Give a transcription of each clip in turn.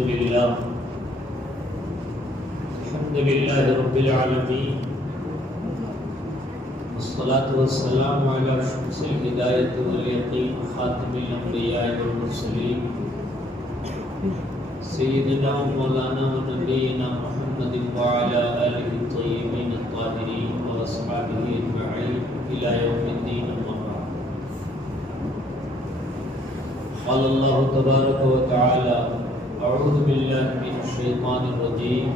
الحمد لله رب العالمين والصلاة والسلام على شمس الهداية واليقين خاتم الأنبياء والمرسلين سيدنا مولانا ونبينا محمد وعلى آله الطيبين الطاهرين وأصحابه أجمعين إلى يوم الدين. أما بعد، قال الله تبارك وتعالى: أعوذ بالله من الشيطان الرجيم،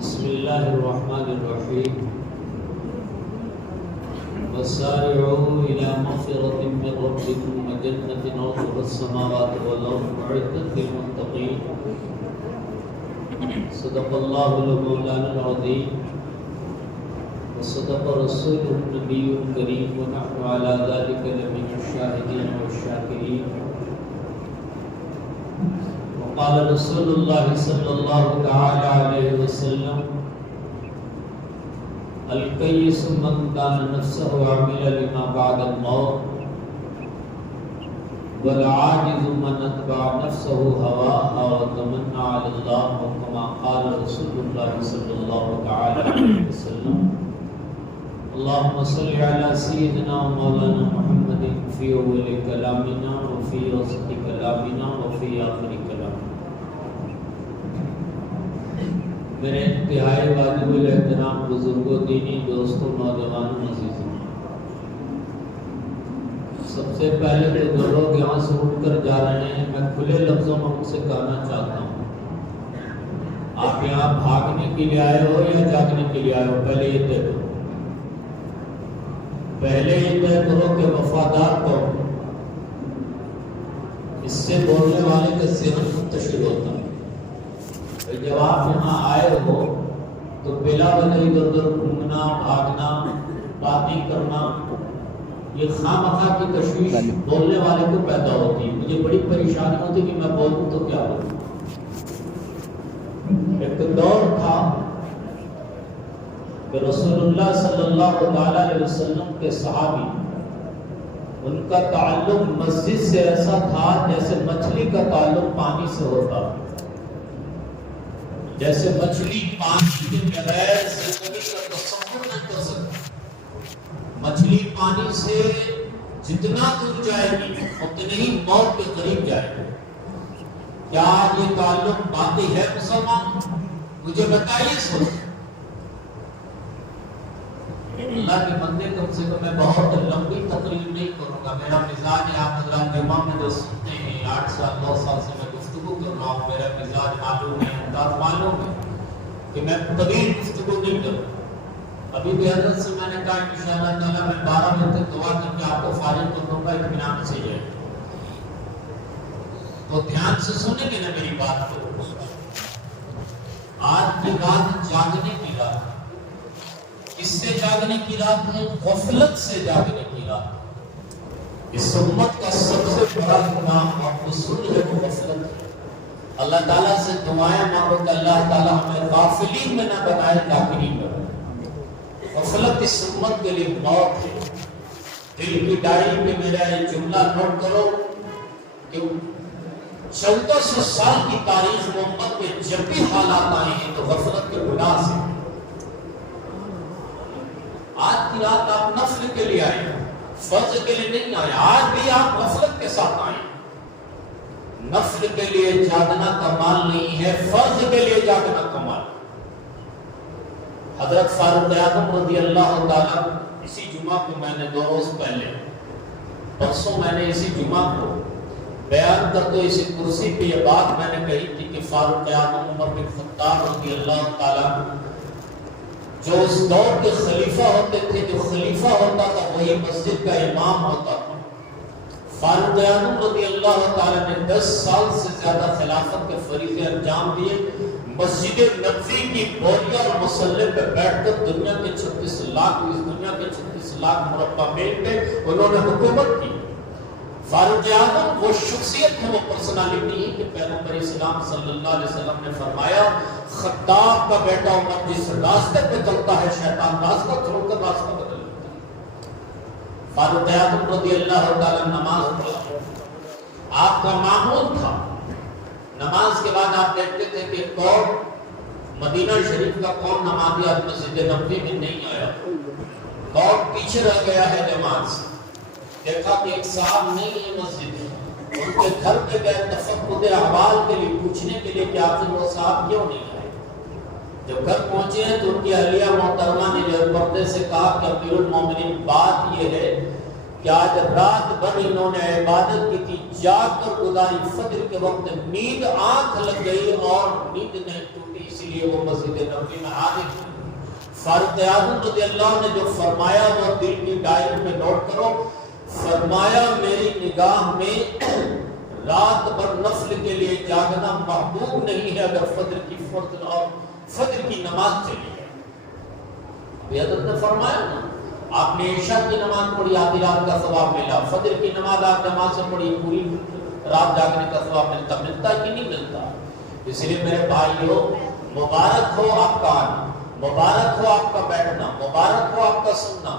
بسم الله الرحمن الرحيم، وسارعوا إلى مغفرة من ربكم وجنة عرضها السماوات والأرض أعدت للمتقين. صدق الله مولانا العظيم وصدق رسوله النبي الكريم ونحن على ذلك لمن الشاهدين والشاكرين. وقال رسول الله صلى الله تعالى عليه وسلم: الكيس من دان نفسه وعمل لما بعد الموت، والعاجز من اتبع نفسه هواها وتمنى على الله، وكما قال رسول الله صلى الله تعالى عليه وسلم. اللهم صل على سيدنا ومولانا محمد في اول كلامنا وفي وسط كلامنا وفي آخر كلامنا. میرے انتہائی واجب الاحترام بزرگوں، دینی دوستوں، نوجوانوں، عزیزوں، سب سے پہلے تو جو لوگ یہاں سے اٹھ کر جا رہے ہیں، میں کھلے لفظوں میں ان سے کہنا چاہتا ہوں، آپ یہاں بھاگنے کے لیے آئے ہو یا جاگنے کے لیے آئے ہو؟ پہلے یہ طے کرو، کہ وفادار کون؟ اس سے بولنے والے کا ذہن منتشر ہوتا ہے. جب آپ یہاں آئے ہو تو بلا وجہ ادھر ادھر گھومنا، بھاگنا، باتیں کرنا، یہ خواہ کی تشویش بولنے والے کو پیدا ہوتی ہے. مجھے بڑی پریشانی ہوتی کہ میں بولوں تو کیا بولوں. ایک دور تھا کہ رسول اللہ صلی اللہ علیہ وسلم کے صحابی، ان کا تعلق مسجد سے ایسا تھا جیسے مچھلی کا تعلق پانی سے ہوتا، جیسے مچھلی پانی کے بغیر زندگی کا تصور نہیں کر سکتی. مچھلی پانی سے جتنا دور جائے گی اتنی ہی موت کے قریب جائے گی. کیا یہ تعلق باقی ہے مسلمان؟ مجھے بتائیے. سوچ اللہ کے بندے، کم سے کم میں بہت لمبی تقریر نہیں کروں گا. میرا مزاج ہے، آپ حضرات جمعہ میں جو سنتے ہیں، 8 سال 9 سال سے میں گفتگو کر رہا ہوں، میرا مزاج معلوم ہے، انداز معلوم ہے کہ میں طویل گفتگو نہیں کروں. ابھی بھی حضرت سے میں نے کہا انشاءاللہ تعالیٰ میں 12 بجے تک دعا کر کے آپ کو فارغ کر دوں گا، اطمینان سے جائے. تو دھیان سے سنیں گے نا میری بات کو. آج کی رات جاگنے کی رات. کس سے جاگنے کی رات ہے؟ غفلت سے جاگنے کی رات. اس امت کا سب سے بڑا گناہ اور قصور ہے وہ غفلت ہے. اللہ تعالیٰ سے دعائیں مانگو کہ اللہ تعالیٰ ہمیں غافلین میں نہ بنائے، ذاکرین میں بنائے. غفلت اس امت کے لیے موت ہے. دل کی ڈائری میں میرا یہ جملہ نوٹ کرو کہ 1400 سال کی تاریخ میں امت میں جب بھی حالات آئے ہیں تو غفلت کے گناہ سے. آج کی رات آپ نفل کے لیے آئے، فرض کے لیے نہیں آئے. آج بھی آپ غفلت کے ساتھ آئے. نفل کے لیے جاگنا کمال نہیں ہے، فرض کے لیے جاگنا کمال. حضرت فاروق اعظم رضی اللہ تعالیٰ، اسی جمعہ کو میں نے 2 روز پہلے، پرسوں میں نے اسی جمعہ کو بیان کرتے اسی کرسی پہ یہ بات میں نے کہی تھی کہ فاروق اعظم عمر بن خطاب رضی اللہ تعالیٰ جو اس دور کے خلیفہ ہوتے تھے، جو خلیفہ ہوتا تھا وہی مسجد کا امام ہوتا تھا. فاروق اعظم رضی اللہ تعالیٰ نے 10 سال سے زیادہ خلافت کے فریضے انجام دیے. مسجد نبوی کی بوریہ اور مصلی پہ بیٹھ کر دنیا کے 36 لاکھ مربع میل پہ انہوں نے حکومت کی. فاروق اعظم وہ شخصیت ہے، وہ پرسنالٹی ہے کہ پیغمبر اسلام صلی اللہ علیہ وسلم نے فرمایا خطاب کا بیٹا عمر جس راستے پہ چلتا ہے شیطان راستہ چھوڑ کر راستہ بدل لیتا ہے. فاروق اعظم رضی اللہ تعالیٰ نماز پڑھا. آپ کا معمول تھا نماز کے بعد آپ دیکھتے تھے کہ کون مدینہ شریف کا کون نمازی آج مسجد نبوی میں نہیں آیا، کون پیچھے رہ گیا ہے جماعت سے. دیکھا کہ ایک صاحب نہیں ہے مسجد میں، ان کے گھر پہ گئے تفقد احوال کے لیے پوچھنے کے لیے کہ آخر وہ صاحب کیوں نہیں آئے. جب گھر پہنچے ہیں تو ان کی اہلیہ محترمہ نے جو پردے سے کہا کہ امیر المومنین بات یہ ہے کہ آج رات بھر انہوں نے عبادت کی تھی، جاگ کر گزاری، فجر کے وقت نیند آنکھ لگ گئی اور نیند نہیں ٹوٹی، اسی لیے وہ مسجد نبوی میں آ گئے. فاروق اعظم رضی اللہ نے جو فرمایا وہ دل کی ڈائری میں نوٹ کرو. فرمایا میری نگاہ میں رات بھر نفل کے لیے جاگنا محبوب نہیں ہے اگر فجر کی فرض اور فجر کی نماز چلی ہے. حضرت نے فرمایا نا، آپ نے عشاء کی نماز پڑھی آدھی رات کا ثواب ملا، فجر کی نماز آپ جماعت سے پڑھی پوری رات جاگنے کا ثواب ملتا ہے کہ نہیں ملتا. اس لیے میرے بھائیوں، مبارک ہو آپ کا آنا، مبارک ہو آپ کا بیٹھنا، مبارک ہو آپ کا سننا،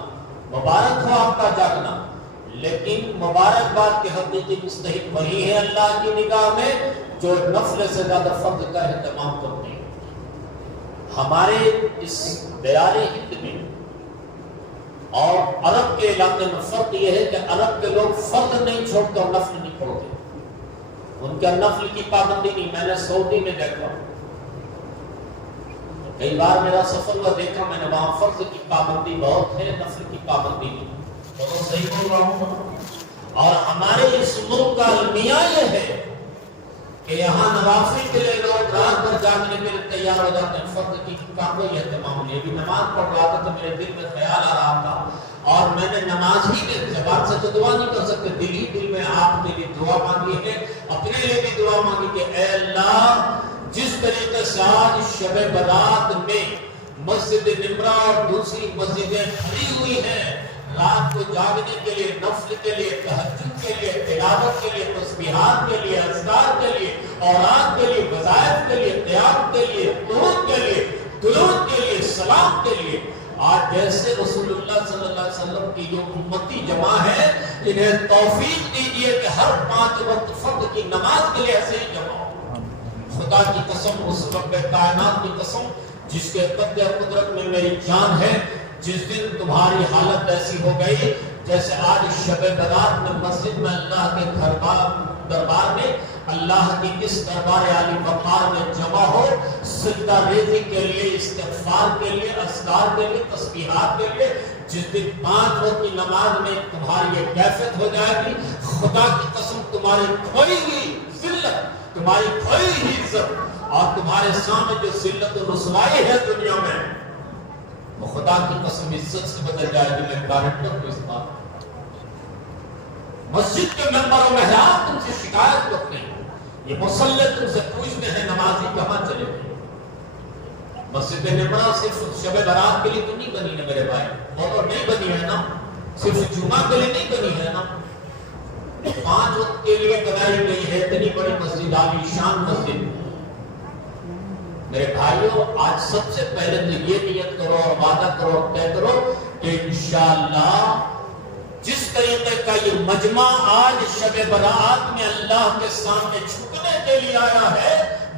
مبارک ہو آپ کا جاگنا، لیکن مبارکباد کے حقیقی مستحق وہی ہے اللہ کی نگاہ میں جو نفل سے زیادہ فرض کا اہتمام کرتے ہیں. ہمارے اس دیار ہند میں اور عرب کے علاقے میں فرق یہ ہے کہ عرب کے لوگ فرض نہیں چھوڑتے اور نفل نہیں پڑھتے، ان کا نفل کی پابندی نہیں. میں نے سعودی میں دیکھا، کئی بار میرا سفر ہوا، دیکھا میں نے وہاں فرض کی پابندی بہت ہے، نفل کی پابندی نہیں. تو صحیح بول رہا ہوں. اور ہمارے اس ملک کا المیہ یہ ہے کہ یہاں نوافل کے لیے لوگ رات بھر جاگنے کے لیے تیار ہو جاتے ہیں، فرض کی کا کوئی اہتمام نہیں. ابھی نماز پڑھ رہا تھا تو میرے دل میں خیال آ رہا تھا اور میں نے نماز ہی میں زبان سے تو دعا نہیں کر سکتے، دل ہی دل میں آپ کے لیے دعا مانگی ہے، اپنے لیے بھی دعا مانگی کہ اے اللہ جس طریقے سے آج شب برات میں مسجد نمرہ اور دوسری مسجدیں کھڑی ہوئی ہیں رات کو جاگنے کے لیے، نفل کے لیے، تہجد کے لیے، تلاوت کے لیے، تسبیحات کے لیے، اذکار کے لیے، اوراد کے لیے، وظائف کے لیے، قیام کے لیے، درود کے لیے، سلام کے لیے، آج جیسے رسول اللہ صلی اللہ علیہ وسلم کی جو امتی جمع ہے، انہیں توفیق دیجئے کہ ہر 5 وقت فرض کی نماز کے لیے ایسے ہی جمع ہو. خدا کی قسم، اس رب کائنات کی قسم جس کے قدر قدرت میں میری جان ہے، جس دن تمہاری حالت ایسی ہو گئی جیسے آج شب برات میں مسجد میں اللہ کے دربار میں، اللہ کی اس دربار عالی وقار میں جمع ہو، سجدہ ریزی کے لیے، استغفار کے لیے، اذکار کے لیے، تسبیحات کے لیے، جس دن 5 وقت کی نماز میں تمہاری یہ کیفیت ہو جائے گی، خدا کی قسم تمہاری کھوئی ہوئی ذلت، تمہاری کھوئی ہوئی عزت اور تمہارے سامنے جو ذلت و رسوائی ہے دنیا میں، وہ خدا کی قسم عزت سے بدل جائے گی. میں گارنٹر ہوں اس بات. مسجد کے ممبر و محراب تم سے شکایت کرتے ہیں، یہ مصلی تم سے پوچھتے ہیں نمازی کہاں چلے گئے. مسجد نمرہ صرف شب برات کے لیے تو نہیں بنی ہے میرے بھائی، وہ تو نہیں بنی ہے نا، صرف جمعہ کے لیے نہیں بنی ہے نا، 5 وقت کے لیے بنائی گئی ہے. اتنی بڑی مسجد، عالی شان مسجد. میرے بھائیوں، آج سب سے پہلے تو یہ نیت کرو اور وعدہ کرو اور طے کرو کہ انشاءاللہ جس طریقے کا یہ مجمع آج شب برات میں اللہ کے سامنے جھکنے کے لیے آیا ہے،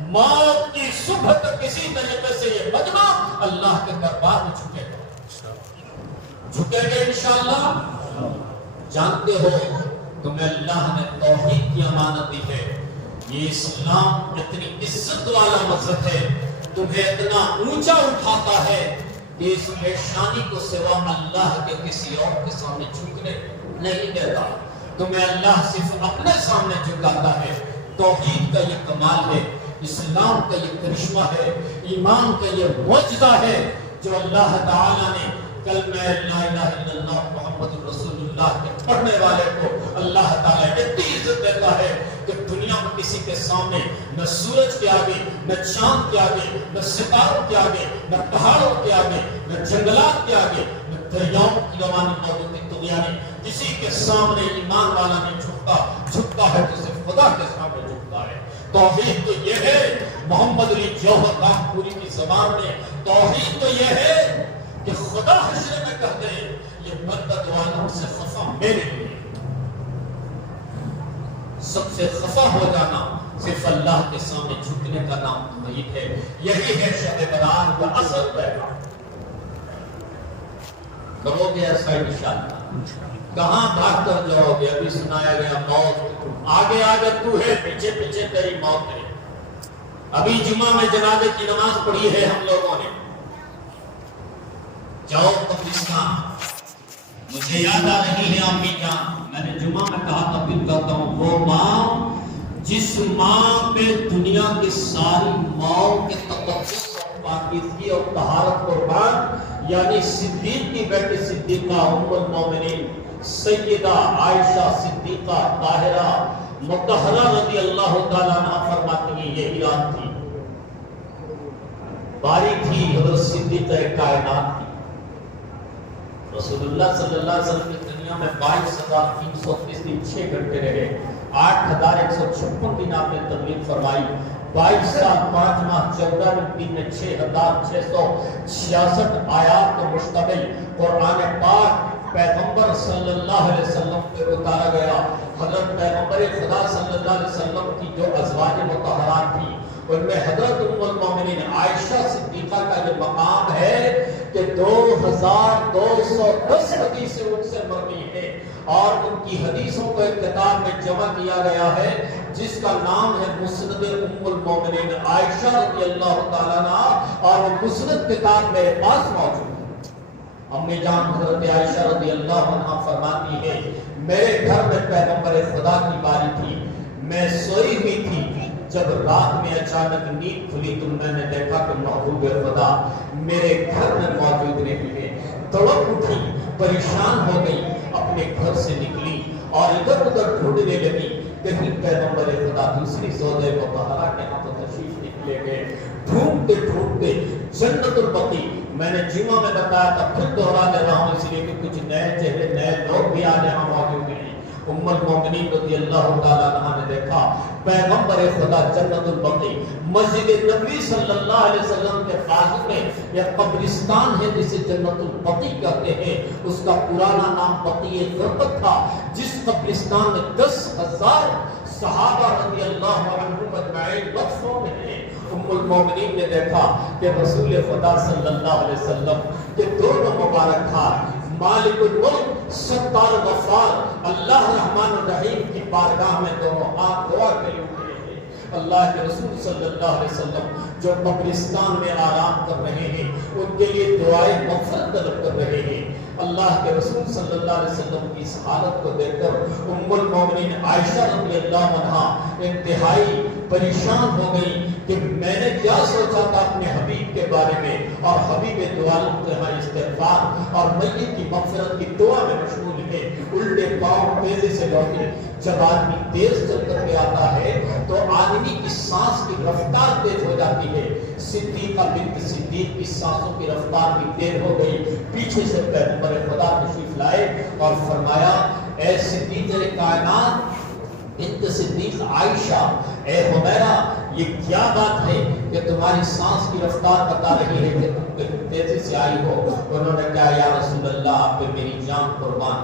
موت کی صبح تک کسی طریقے سے یہ مجمع اللہ کے دربار میں جھکے گا انشاءاللہ. جانتے ہو تمہیں اللہ نے توحید کی امانت دی ہے، یہ اسلام اتنی عزت والا مذہب ہے، تمہیں اتنا اونچا اٹھاتا ہے کہ اس شانی کو سوا اللہ کے کسی اور کے سامنے جھکنے نہیں دیتا. تمہیں اللہ صرف اپنے سامنے جھکاتا ہے. توحید کا یہ کمال ہے، اسلام کا یہ کرشمہ ہے، ایمان کا یہ معجزہ ہے جو اللہ تعالیٰ نے کلمہ لا الہ الا اللہ محمد رسول اللہ کے پڑھنے والے کو اللہ تعالیٰ اتنی عزت دیتا ہے کہ دنیا میں کسی کے سامنے نہ سورج کے آگے، نہ چاند کے آگے، نہ ستاروں کے آگے، نہ پہاڑوں کے آگے، نہ جنگلات کے آگے، نہ دریاؤں کی روانی موجودی طغیانی، کسی کے سامنے ایمان والا نہیں جھکتا ہے تو صرف خدا کے سامنے جھکتا ہے. توحید تو یہ ہے، محمد علی جوہر رام پوری کی زبان میں توحید تو یہ ہے کہ خدا حشر میں کہتے ہیں یہ مدد والوں سے خفا میرے لیے. سب سے خفا ہو جانا صرف اللہ کے سامنے جھکنے کا نام توحید ہے. یہی ہے شب برات کا اصل پیغام. کرو گے ایسا انشاءاللہ. کہاں بھاگ کر جاؤ گے؟ ابھی سنایا گیا موت آگے آگے تو ہے، پیچھے پیچھے تیری موت ہے. ابھی جمعہ میں جنازے کی نماز پڑھی ہے ہم لوگوں نے. جاؤ قبرستان. مجھے یاد آ رہی ہے امی جان، میں نے جمعہ میں کہا تھا پھر کہتا ہوں، وہ ماں جس ماں پہ دنیا کی ساری ماؤں کے تقدس اور پاکیزگی اور طہارت قربان، یعنی صدیق کی بیٹی صدیقہ ام المومنین سیدہ عائشہ صدیقہ طاہرہ مطہرہ رضی اللہ تعالیٰ عنہ فرماتی ہیں یہی رات تھی، باری تھی حضرت صدیقہ کائنات کی. رسول اللہ صلی اللہ علیہ وسلم کی دنیا میں 22,330 دن 6 گھنٹے رہے. 8,156 دن آپ نے تبلیغ فرمائی. 22 سال 5 ماہ 14 دن میں 6,666 آیات پر مشتمل قرآن پاک پیغمبر صلی اللہ علیہ وسلم پہ اتارا گیا. حضرت پیغمبر خدا صلی اللہ علیہ وسلم کی جو ازواج مطہرات تھی ان میں حضرت ام المومنین عائشہ صدیقہ کا جو مقام ہے کہ 2,210 حدیثیں ان سے مروی ہیں، اور ان کی حدیثوں کو ایک کتاب میں جمع کیا گیا ہے جس کا نام ہے مسند ام المومنین عائشہ رضی اللہ تعالیٰ عنہ، اور وہ مسند کتاب میرے پاس موجود ہے. امی جان حضرت عائشہ رضی اللہ عنہ فرماتی ہے میرے گھر میں پیغمبر خدا کی باری تھی، میں سوئی ہوئی تھی، جب رات میں اچانک نیند کھلی تو میں نے دیکھا کہ محبوب خدا میرے گھر میں موجود نہیں ہے. تڑپ اٹھی، پریشان ہو گئی، اپنے گھر سے نکلی اور ادھر ادھر ڈھونڈنے لگی. کہیں پیغمبر خدا دوسری زوجہ مطہرہ کے ہاں تو تشریف نکلے گئے. ڈھونڈتے ڈھونڈتے جنت البقیع، میں نے جمعہ میں بتایا تھا پھر دوہرا دے رہا ہوں اس لیے کہ کچھ نئے چہرے نئے لوگ بھی آج یہاں موجود ہیں. ام المومنین رضی اللہ تعالیٰ عنہ نے دیکھا پیغمبر خدا جنت البقیع مسجد نبوی صلی اللہ علیہ وسلم کے بازو میں یہ قبرستان ہے جسے جنت البقیع کہتے ہیں. اس کا پرانا نام بقیع غرقد تھا، جس قبرستان میں 10,000 صحابہ رضی اللہ عنہم اجمعین مدفون ہیں. ام المومنین نے دیکھا کہ رسول خدا صلی اللہ علیہ وسلم کے دونوں مبارک ہاتھ مالک الملک ستار غفار اللہ رحمان الرحیم کی بارگاہ میں دونوں ہاتھ دعا کے لیے اٹھے ہیں. اللہ کے رسول صلی اللہ علیہ وسلم جو قبرستان میں آرام کر رہے ہیں ان کے لیے دعائیں مغفرت طلب کر رہے ہیں. اللہ کے رسول صلی اللہ علیہ وسلم کی اس حالت کو دیکھ کر ام المومنین عائشہ رضی اللہ عنہا انتہائی پریشان ہو گئی کہ میں نے کیا سوچا تھا اپنے حبیب کے بارے میں، اور حبیب دعا انتہائی استغفار اور میت کی مغفرت کی دعا میں مشغول ہے. الٹے پاؤں تیزی سے لوٹے. جب آدمی تیز چل کر کے آتا ہے تو آدمی کی سانس کی رفتار تیز ہو جاتی ہے. صدیقہ بنت صدیق کی سانسوں کی رفتار بھی تیز ہو گئی. پیچھے سے پیغمبر خدا تشریف لائے اور فرمایا اے صدیقہ کائنات بنت صدیق عائشہ، اے حمیرہ یہ کیا بات ہے کہ تمہاری سانس کی رفتار بتا رہی ہے کہ تم تیزی سے آئی ہو؟ انہوں نے کہا یا رسول اللہ آپ پہ میری جان قربان،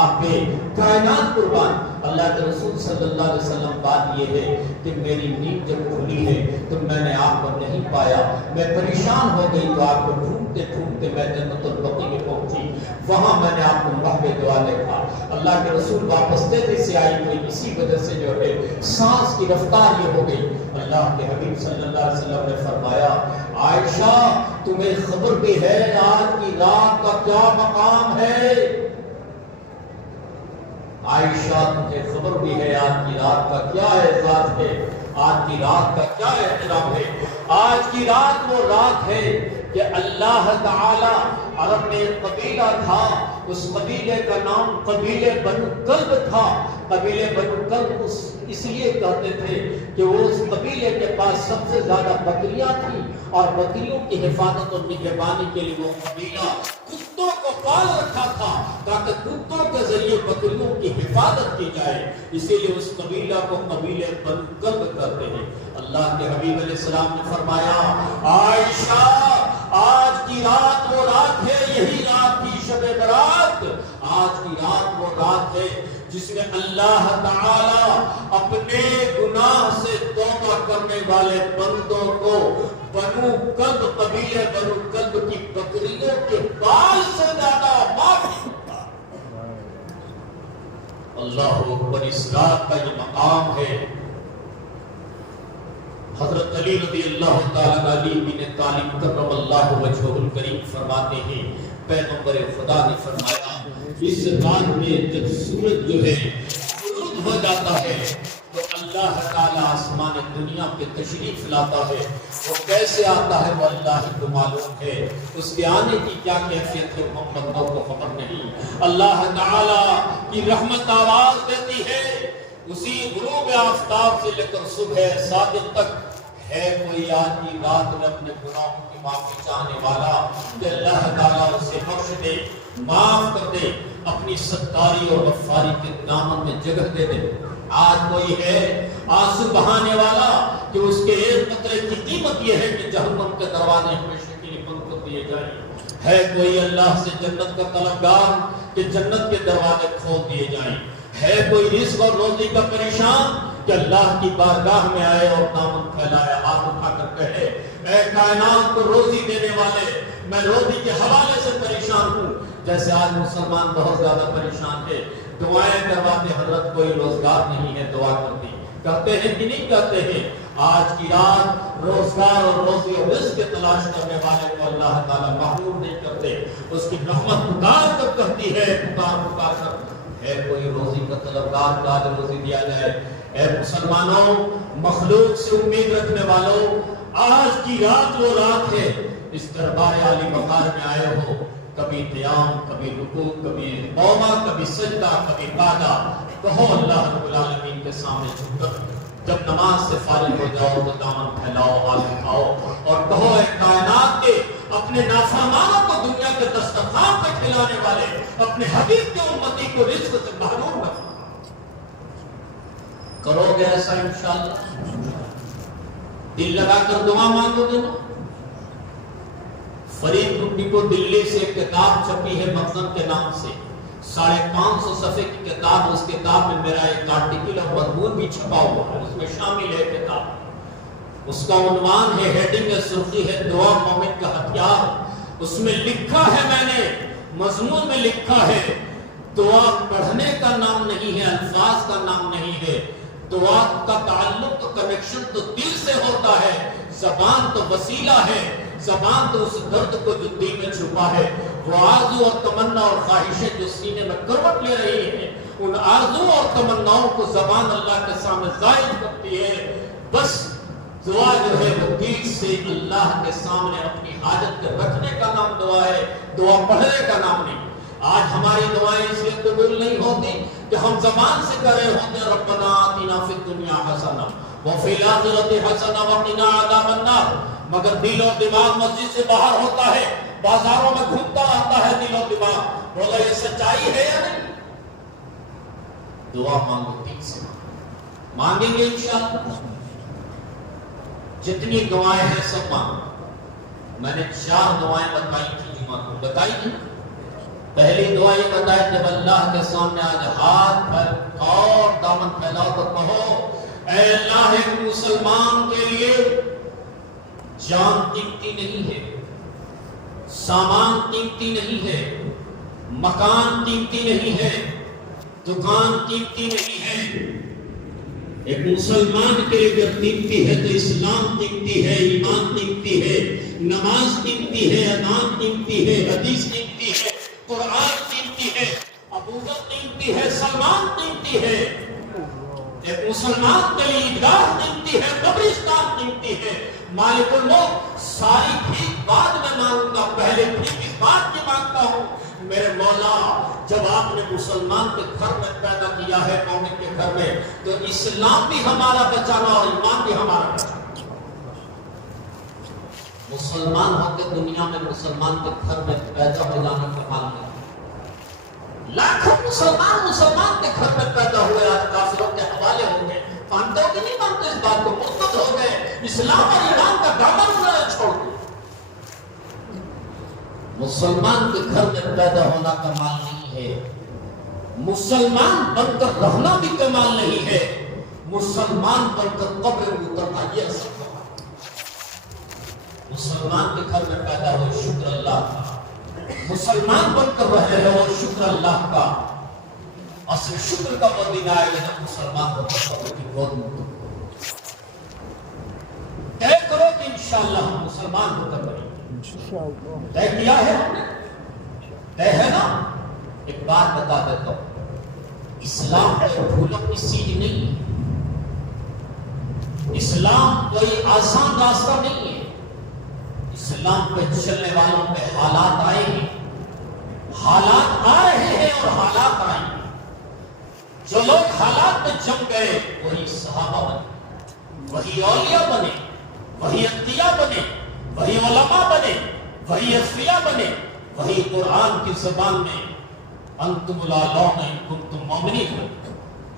آپ پہ کائنات قربان. اللہ کے رسول صلی اللہ علیہ وسلم بات یہ ہے کہ میری نیند جب کھلی ہے تو میں نے آپ کو نہیں پایا، میں پریشان ہو گئی تو آپ کو ڈھونڈتے ڈھونڈتے میں جنت البقیع میں پہنچی، وہاں میں نے آپ کو محب دعا دیکھا. اللہ کے رسول واپس تیزی سے آئی ہوئی، اسی وجہ سے جو ہے سانس کی رفتار یہ ہو گئی. اللہ کے حبیب صلی اللہ علیہ وسلم نے فرمایا عائشہ تمہیں خبر بھی ہے آج کی رات کا کیا مقام ہے؟ عائشہ تمہیں خبر بھی ہے آج کی رات کا کیا اعزاز ہے، آج کی رات کا کیا احترام ہے. آج کی رات وہ رات ہے کہ اللہ تعالی عرب میں ایک قبیلہ تھا، اس قبیلے کا نام قبیلے بنو کلب تھا. قبیلے بنو کلب اس لیے کہتے تھے کہ وہ اس قبیلے کے پاس سب سے زیادہ بکریاں تھیں، اور بکریوں کی حفاظت اور نگہبانی کے لیے وہ قبیلہ کتوں کو پال رکھا تھا تاکہ کتوں کے ذریعے بکریوں کی حفاظت کی جائے. اسی لیے اس قبیلہ کو قبیلے بنو کلب کہتے ہیں. اللہ کے حبیب علیہ السلام نے فرمایا عائشہ آج کی رات وہ رات ہے، یہی رات تھی شب برات. آج کی رات وہ رات ہے جس میں اللہ تعالی اپنے گناہ سے والے بندوں کو بنو کلب، قبیلے بنو کلب کی بکریوں کے بال سے زیادہ معاف کرتا۔ اللہ اکبر، اس رات کا یہ مقام ہے۔ حضرت علی رضی اللہ تعالیٰ علی بن طالب کرم اللہ وجہہ الکریم فرماتے ہیں، پیغمبر خدا نے فرمایا اس رات میں جب سورج جو ہے غروب ہو جاتا ہے تو اللہ تعالیٰ آسمان دنیا پہ تشریف لاتا ہے۔ وہ کیسے آتا ہے وہ اللہ ہی کو معلوم ہے، اس کے آنے کی کیا کیفیت ہے ہم بندوں کو خبر نہیں۔ اللہ تعالیٰ کی رحمت آواز دیتی ہے، اسی غروب آفتاب سے لے کر صبح صادق تک ہے کوئی آج کی رات میں اپنے گناہوں کی معافی چاہنے والا کہ اللہ تعالیٰ اسے بخش دے، معاف کر دے، اپنی ستاری اور غفاری کے دامن میں جگہ دے دے۔ آج کوئی ہے آنسو بہانے والا کہ اس کے ایک قطرے کی قیمت یہ ہے کہ جہنم کے دروازے ہمیشہ کے لیے بند کر دیے جائیں۔ ہے کوئی اللہ سے جنت کا طلبگار کہ جنت کے دروازے کھول دیے جائیں۔ ہے کوئی رزق اور روزی کا پریشان کہ اللہ کی بارگاہ میں آئے اور دامن پھیلائے، ہاتھ اٹھا کر کہے اے کائنات کو روزی دینے والے، میں روزی کے حوالے سے پریشان ہوں۔ جیسے آج مسلمان بہت زیادہ پریشان ہے، دعائیں کرواتے حضرت کوئی روزگار نہیں ہے، دعا کرتے ہیں کہ نہیں کرتے ہیں؟ آج کی رات روزگار اور روزی اور رزق کی تلاش کرنے والے کو اللہ تعالیٰ محروم نہیں کرتے، اس کی رحمت پکار کر کرتی ہے، پکار کر ہے کوئی روزی کا طلبگار کا آج روزی دیا جائے۔ اے مسلمانوں، مخلوق سے امید رکھنے والوں، آج کی رات وہ رات ہے، اس دربار عالی مقام میں آئے ہو، کبھی قیام، کبھی رکوع، کبھی قوما، کبھی سجدہ، کبھی قعدہ، کہو اللہ رب العالمین کے سامنے جھک کر جب نماز سے فارغ ہو جاؤ تو دامن پھیلاؤ، ہاتھ اٹھاؤ اور کہو اے کائنات کے اپنے نافرمانوں کو دنیا کے دسترخوان پہ کھلانے والے اپنے حبیب کے امتی کو رزق سے محروم رکھنا۔ کرو گے ایسا انشاءاللہ؟ دل لگا کر دعا مانگو گے نا؟ فرید بکری کو دلی سے ایک کتاب چھپی ہے مخزن کے نام سے، 550 صفحے کی کتاب، اس کتاب میں میرا ایک آرٹیکل اور مضمون بھی چھپا ہوا ہے، اس میں شامل ہے کتاب۔ اس کا عنوان ہے، ہیڈنگ ہے، سرخی ہے، دعا مومن کا ہتھیار۔ اس میں لکھا ہے، میں نے مضمون میں لکھا ہے، دعا پڑھنے کا نام نہیں ہے، الفاظ کا نام نہیں ہے، دعا کا تعلق تو کنیکشن تو دل سے ہوتا ہے، زبان تو وسیلہ ہے، زبان تو اس درد کو جو دل میں چھپا ہے، وہ آرزو اور تمنا اور خواہشیں جو سینے میں کروٹ لے رہی ہیں، ان آرزو اور تمناؤں کو زبان اللہ کے سامنے ظاہر کرتی ہے۔ بس دعا جو ہے وہ دل سے اللہ کے سامنے اپنی حاجت کے رکھنے کا نام دعا ہے، دعا پڑھنے کا نام نہیں۔ آج ہماری دعائیں اس لیے قبول نہیں ہوتی کہ ہم زبان سے کر رہے ہوتے ہیں ربنا آتنا فی الدنیا حسنہ وفی الآخرۃ حسنہ وقنا عذاب النار، مگر دل اور دماغ مسجد سے باہر ہوتا ہے، بازاروں میں گھومتا رہتا ہے دل اور دماغ۔ بولا یہ سچائی ہے یا نہیں؟ دعا مانگو دل سے، مانگیں گے انشاءاللہ۔ جتنی دعائیں ہیں سب مانگو۔ میں نے 4 دعائیں بتائی تھی جمعہ کو، بتائی تھی۔ پہلی دعا یہ بتائی جب اللہ کے سامنے آج ہاتھ پھیل اور دامن پھیلاؤ تو کہو اے اللہ، ایک مسلمان کے لیے جان قیمتی نہیں ہے، سامان قیمتی نہیں ہے، مکان قیمتی نہیں ہے، دکان قیمتی نہیں ہے۔ ایک مسلمان کے لیے اگر قیمتی ہے تو اسلام قیمتی ہے، ایمان قیمتی ہے، نماز قیمتی ہے، اذان قیمتی ہے، حدیث قیمتی ہے، قرآن قیمتی ہے، ابوبکر قیمتی ہے، سلمان قیمتی ہے۔ ایک مسلمان کے لیے عیدگاہ قیمتی ہے، قبرستان قیمتی ہے۔ مالک الملک ساری بھیک بعد میں مانگوں گا، پہلے بھیک اس بات کی مانگتا ہوں میرے مولا، جب آپ نے مسلمان کے گھر میں پیدا کیا ہے، مومن کے گھر میں، تو اسلام بھی ہمارا بچانا اور ایمان بھی ہمارا بچانا۔ مسلمان ہو کے دنیا میں مسلمان کے گھر میں پیدا ہو جانا کمال ہے۔ لاکھوں مسلمان کے گھر میں پیدا ہوئے آج کافروں کے حوالے ہو گئے، مانتے ہو کہ نہیں مانتے اس بات کو؟ مرتد ہو گئے، اسلام اور ایمان کا دامن انہوں نے چھوڑ دیا۔ مسلمان کے گھر میں پیدا ہونا کمال نہیں ہے، مسلمان بن کر رہنا بھی کمال نہیں ہے، مسلمان بن کر قبر میں اترنا یہ اصل ہے۔ مسلمان کے گھر میں پیدا ہوئے شکر اللہ کا، مسلمان بن کر رہے ہو شکر اللہ کا، اصل شکر کا وہ دن آئے گا جب مسلمان کو پکڑ کی گود میں طے کرو کہ انشاءاللہ ہم مسلمان ہو کر رہے ہیں، طے کیا ہے، طے ہے نا۔ ایک بات بتا دیتا ہوں، اسلام کوئی بھولوں کی چیز نہیں ہے، اسلام کوئی آسان راستہ نہیں ہے، اسلام پہ چلنے والوں پہ حالات آئے ہیں، حالات آ رہے ہیں اور حالات آئے ہیں۔ جو لوگ حالات میں جم گئے وہی صحابہ بنے، وہی اولیاء بنے، وہی انبیاء بنے، وہی علماء بنے، وہی اصفیاء بنے، وہی قرآن کی زبان میں انتم الاعلون ان کنتم مؤمنین۔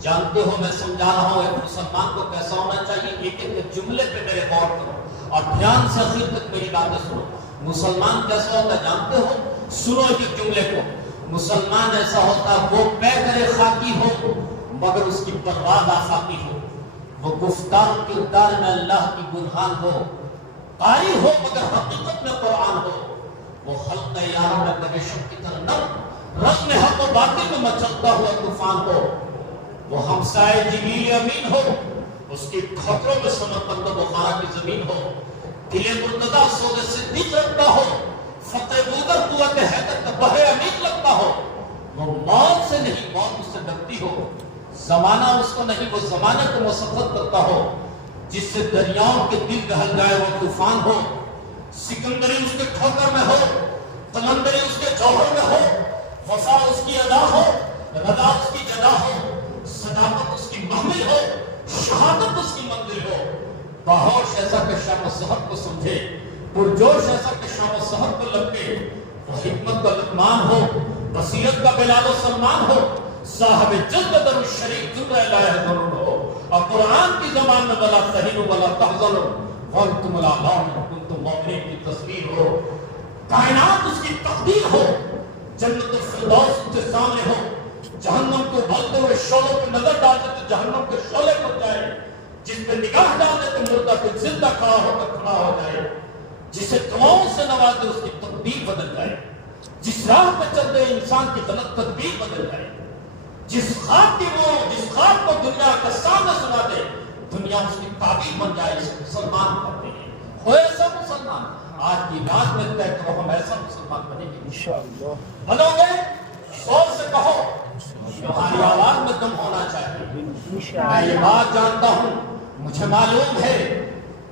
جانتے ہو میں سمجھا رہا ہوں ایک مسلمان کو کیسا ہونا چاہیے، ایک ایک جملے پہ میرے غور کرو اور دھیان سے آخر تک میری باتیں سنو۔ مسلمان کیسا ہوتا ہے جانتے ہو؟ سنو ایک جملے کو، مسلمان ایسا ہوتا ہے وہ پیکر خاکی ہو مگر اس کی پرواز آفاقی ہو، وہ گفتار کردار میں اللہ کی برہان ہو، قاری ہو مگر حقیقت میں قرآن ہو، وہ خلق یار میں دریشم کی طرح نرم، رسم حق و باطل میں مچلتا ہوا طوفان ہو، وہ ہمسائے جبریل امین ہو، اس کی خطروں میں سمرقند و بخارا کی زمین ہو، دل مرتضی سود صدیق رکھتا ہو، فتح بودر قوت حیدر کا بحر امین لگتا ہو، وہ موت سے نہیں موت اس سے ڈرتی ہو، زمانہ اس کو نہیں وہ زمانہ کو مسخر کرتا ہو، جس سے دریاؤں کے دل بہل جائے وہ طوفان ہو، سکندری اس کے ٹھوکر میں ہو، قلندری اس کے جوہر میں ہو، وفا اس کی ادا ہو، رضا اس کی جدا ہو، صداقت اس کی محمل ہو، شہادت اس کی منزل ہو، باہوش ایسا کہ شام و سحر کو سمجھے، پرجوش ایسا کہ شام و سحر کو لپے، وہ حکمت کا لقمان ہو، بصیرت کا بلال و سلمان ہو، صاحب جلد در الشریک ذکر الہ ضرور ہو، اور قرآن کی زبان میں ولا تہنوا ولا تحزنوا وانتم الاعلون ان کنتم مؤمنین کی تصویر ہو، کائنات اس کی تقدیر ہو، جنت الفردوس اس کے سامنے ہو، جہنم کو بھلتے ہوئے شعلوں پہ نظر ڈالتے تو جہنم کے شعلے پر جائے، جس پہ نگاہ ڈالے تو مردہ پہ زندہ کھڑا ہو کر کھڑا ہو جائے، جسے دعاؤں سے نوازے اس کی تقدیر بدل جائے، جس راہ پہ چل رہے انسان کی غلط تدبیر بدل جائے، جس خواب کو دنیا کا سامنے سنا دے دنیا اس کی تعبیر بن جائے، اسے مسلمان کرتے ہیں، ہو ایسا مسلمان۔ آج کی رات میں طے کرو ہم ایسا مسلمان بنیں گے انشاءاللہ، بنو گے؟ زور سے کہو، تمہاری آواز میں دم ہونا چاہیے۔ میں یہ بات جانتا ہوں، مجھے معلوم ہے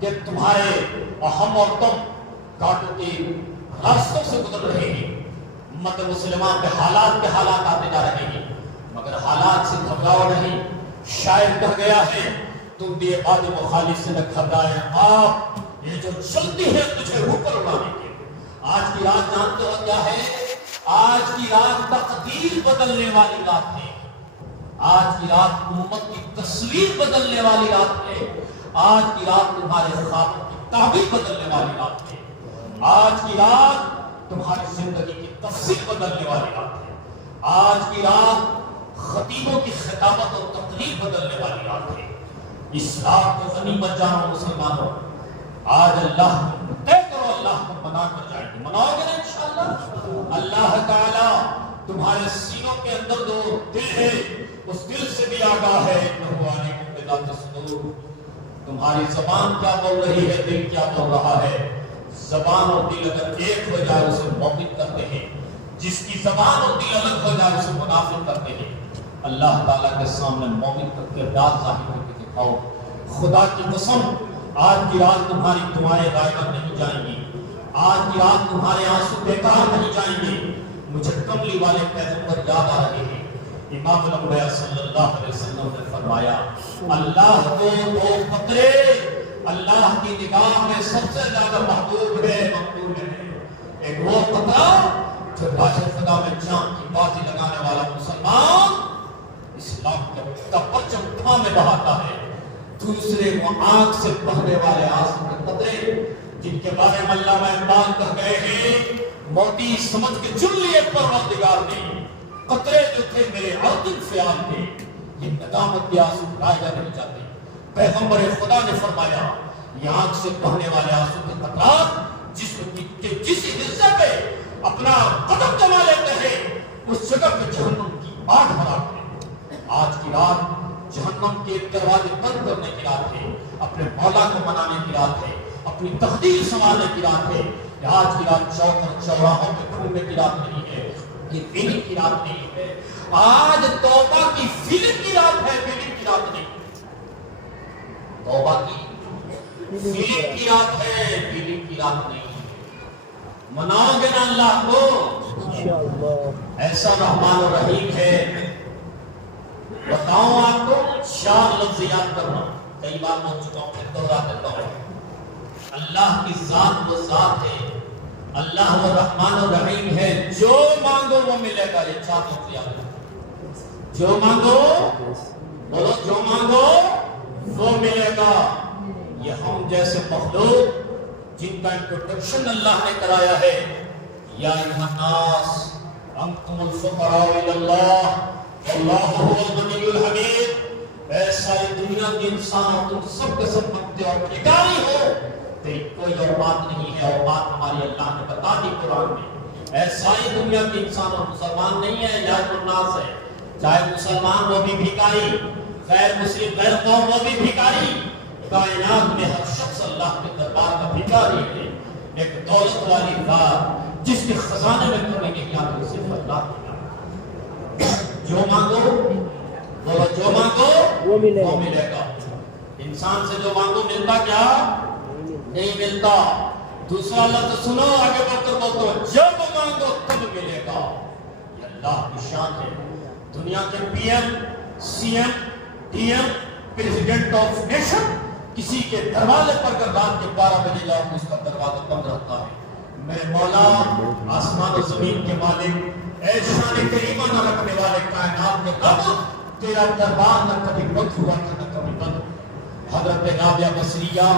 کہ تمہارے اور ہم اور تم کانٹوں کے راستوں سے گزر رہے ہیں، امت مسلمان پہ حالات آتے جا رہے ہیں، مگر حالات سے گھبراؤ نہیں۔ شاعر کہہ گیا ہے تم بھی عباد مخالف سے نہ گھبرائے، آپ یہ جو چلتی ہے تجھے اوپر اڑانے کے۔ آج کی رات جانتے ہو کیا ہے؟ آج کی رات تقدیر بدلنے والی رات ہے، آج کی رات امت کی تصویر بدلنے والی رات ہے، آج کی رات تمہارے خواب کی تعبیر بدلنے والی رات ہے، آج کی رات تمہاری زندگی کی تفسیر بدلنے والی رات ہے، آج کی رات خطیبوں کی خطابت اور تقریر بدلنے والی رات ہے۔ اس رات کو غنیمت جانو مسلمانوں، آج اللہ طے کرو اللہ کو منا کر جائیں گے، مناؤ گے نا انشاءاللہ؟ اللہ تعالیٰ تمہارے سینوں کے اندر جو دل ہے اس دل سے بھی آگاہ ہے، انہو علیکم بذات الصدور۔ تمہاری زبان کیا بول رہی ہے، دل کیا بول رہا ہے؟ زبان اور دل اگر ایک ہو جائے اسے مومن کرتے ہیں، جس کی زبان اور دل الگ ہو جائے اسے منافق کرتے ہیں۔ اللہ تعالیٰ کے سامنے مومن کا کردار ظاہر کر کے دکھاؤ۔ خدا کی قسم آج کی رات تمہاری دعائیں غائب نہیں جائیں گی، آج کی رات تمہارے آنسو بیکار نہیں جائیں گے۔ مجھے کملی والے پیغمبر یاد آ رہے ہیں، امام الانبیاء صلی اللہ علیہ وسلم نے فرمایا اللہ کو دو قطرے اللہ کی نگاہ میں سب سے زیادہ محبوب ہے، مقبول ہے۔ ایک وہ قطرہ جو راہ خدا میں جان کی بازی لگانے والا مسلمان اسلام کا پرچم تھامے بہاتا ہے، دوسرے وہ آنکھ سے بہنے والے آنسو کے قطرے جن کے بارے میں علامہ اقبال کہہ گئے ہیں موتی سمجھ کے چن لیے پروردگار نے، قطرے جو تھے میرے عاطف فیال تھے، یہ ندامت کے آنسو رائے جا نہیں جاتے۔ پیغمبر خدا نے فرمایا یہ آنکھ سے بہنے والے آنسو کے قطرات جسم کے جس حصے پہ اپنا قدم جما لیتے ہیں اس جگہ پہ جہنم کی آگ بھراتے ہیں۔ آج کی رات جہنم کے دروازے بند کرنے کی رات ہے، اپنے مولا کو منانے کی رات ہے، اپنی تقدیر سنوارنے کی رات ہے۔ آج کی رات چوک اور چوراہوں پہ گھومنے کی رات نہیں ہے، یہ فیلنگ کی رات نہیں ہے۔ آج توبہ کی فیلنگ کی رات ہے، فیلنگ کی رات نہیں۔ توبہ کی فیلنگ کی رات ہے، فیلنگ کی رات نہیں۔ مناؤ گے نا اللہ کو؟ ایسا رحمان و رحیم ہے۔ بتاؤں آپ کو 4 لفظ یاد کرنا، کئی بار بول چکا ہوں، پھر دوہرا دیتا ہوں۔ اللہ کی ذات وہ ذات ہے، اللہ وہ رحمان و رحیم ہے، جو مانگو وہ ملے گا۔ یہ 4 لفظ یاد کرنا، جو مانگو، بولو جو مانگو وہ ملے گا۔ یہ ہم جیسے مخلوق جن کا انٹروڈکشن اللہ نے کرایا ہے، یا ایھا الناس انتم الفقراء الی اللہ واللہ هو الغنی الحمید۔ اے ساری دنیا کے انسان تم سب کے سب مانگتے اور بھکاری ہو، تیری کوئی اور بات نہیں ہے، اور بات ہماری اللہ نے بتا دی قرآن میں۔ اے ساری دنیا کے انسان اور مسلمان نہیں ہے، یا ایھا الناس ہے، چاہے مسلمان وہ بھی بھکاری، غیر مسلم غیر قوم وہ بھی بھکاری۔ کائنات میں ہر شخص اللہ کے دربار کا بھکاری ہے۔ ایک دولت والی ذات جس کے خزانے میں کمی نہیں آتی، صرف اللہ کی ذات۔ جو مانگو بولو، جو مانگو وہ ملے گا۔ انسان سے جو مانگو ملتا کیا؟ نہیں ملتا۔ دوسرا لفظ سنو، آگے بڑھ کر بولتا ہوں، جب مانگو تب ملے گا۔ یہ اللہ کی شان ہے۔ دنیا کے P M, C M, D M, president of nation کسی کے دروازے پر اگر رات کے 12 بجے جاؤ تو اس کا دروازہ بند رہتا ہے۔ میرے مولا آسمان و زمین کے مالک، اے شان کریمہ نہ رکھنے والے کائنات کے رب، تیرا دربار نہ کبھی بند ہوا نہ کبھی بند۔ حضرت رابعہ بصریہ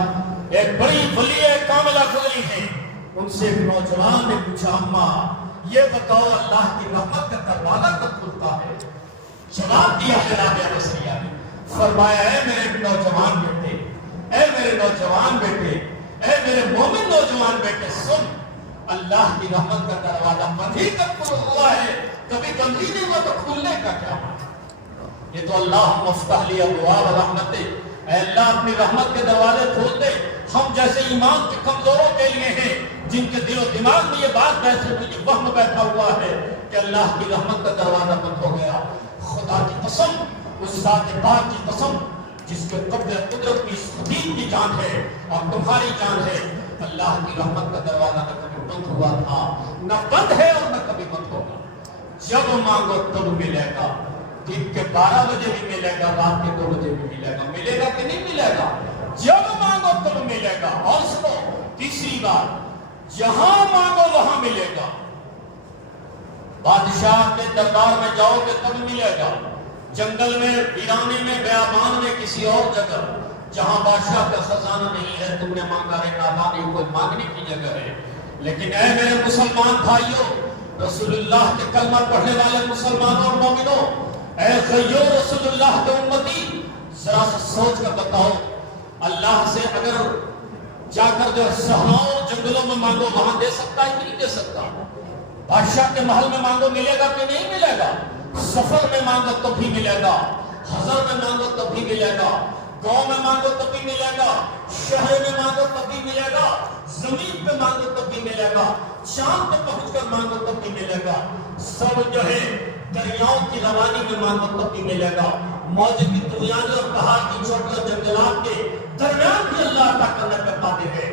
ایک بڑی ولی کاملہ گزری ہے، ان سے ایک نوجوان نے پوچھا، اماں یہ بتاؤ اللہ کی رحمت کا دروازہ کب کھلتا ہے؟ جواب دیا ہے رابعہ بصریہ نے، فرمایا، اے میرے نوجوان بیٹے، اے میرے نوجوان بیٹے، اے میرے مومن نوجوان بیٹے، سن، اللہ کی رحمت کا دروازہ بند ہی کب ہوا ہے، کبھی بند ہی نہیں ہوا تو کھولنے کا کیا؟ یہ تو اللہ مفتح لی ابواب رحمت، اے اللہ اپنی رحمت کے دروازے کھول دے۔ ہم جیسے ایمان کے کمزوروں کے لیے ہیں، جن کے دل و دماغ میں یہ بات ویسے مجھے وہم بیٹھا ہوا ہے کہ اللہ کی رحمت کا دروازہ بند ہو گیا۔ خدا کی قسم، اس ذات پاک کی قسم جس کے قبض قدرت کی خدید کی جان ہے اور تمہاری جان ہے، اللہ کی رحمت کا دروازہ نہ کبھی بند ہوا تھا، نہ بند ہے اور نہ کبھی بند ہوگا۔ جب مانگو تب ملے گا، دن کے 12 بجے بھی ملے گا، رات کے 2 بجے بھی ملے گا۔ ملے گا کہ نہیں ملے گا؟ جب مانگو تب ملے گا۔ اور سنو تیسری بات، جہاں مانگو وہاں ملے گا۔ بادشاہ کے دربار میں جاؤ گے تب ملے گا، جنگل میں، ویرانے میں، بیابان میں، کسی اور جگہ جہاں بادشاہ کا خزانہ نہیں ہے، تم نے مانگا ہے، نادانی کوئی مانگنے کی جگہ ہے۔ لیکن اے میرے مسلمان بھائیوں، رسول اللہ کے کلمہ پڑھنے والے مسلمانوں اور مومنوں، اے غیور رسول اللہ کے امتی، ذرا سا سوچ کر بتاؤ، اللہ سے اگر جا کر جو صحراؤں جنگلوں میں مانگو وہاں دے سکتا ہے کہ نہیں دے سکتا؟ بادشاہ کے محل میں مانگو ملے گا کہ نہیں ملے گا؟ سفر میں مانگو تب بھی ملے گا، حضر میں مانگو تب بھی ملے گا، گاؤں میں مانگو تب بھی ملے گا، شہر میں مانگو تب بھی ملے گا، زمین پہ مانگو تب بھی ملے گا، چاند پہ پہنچ کر مانگو تب بھی ملے گا، سب جو ہے دریاؤں کی روانی میں مانگو تب بھی ملے گا، موج کی دریانے اور پہاڑ کی چوٹی اور جنگلات کے درمیان بھی اللہ عطا کرنے پہ قادر ہے۔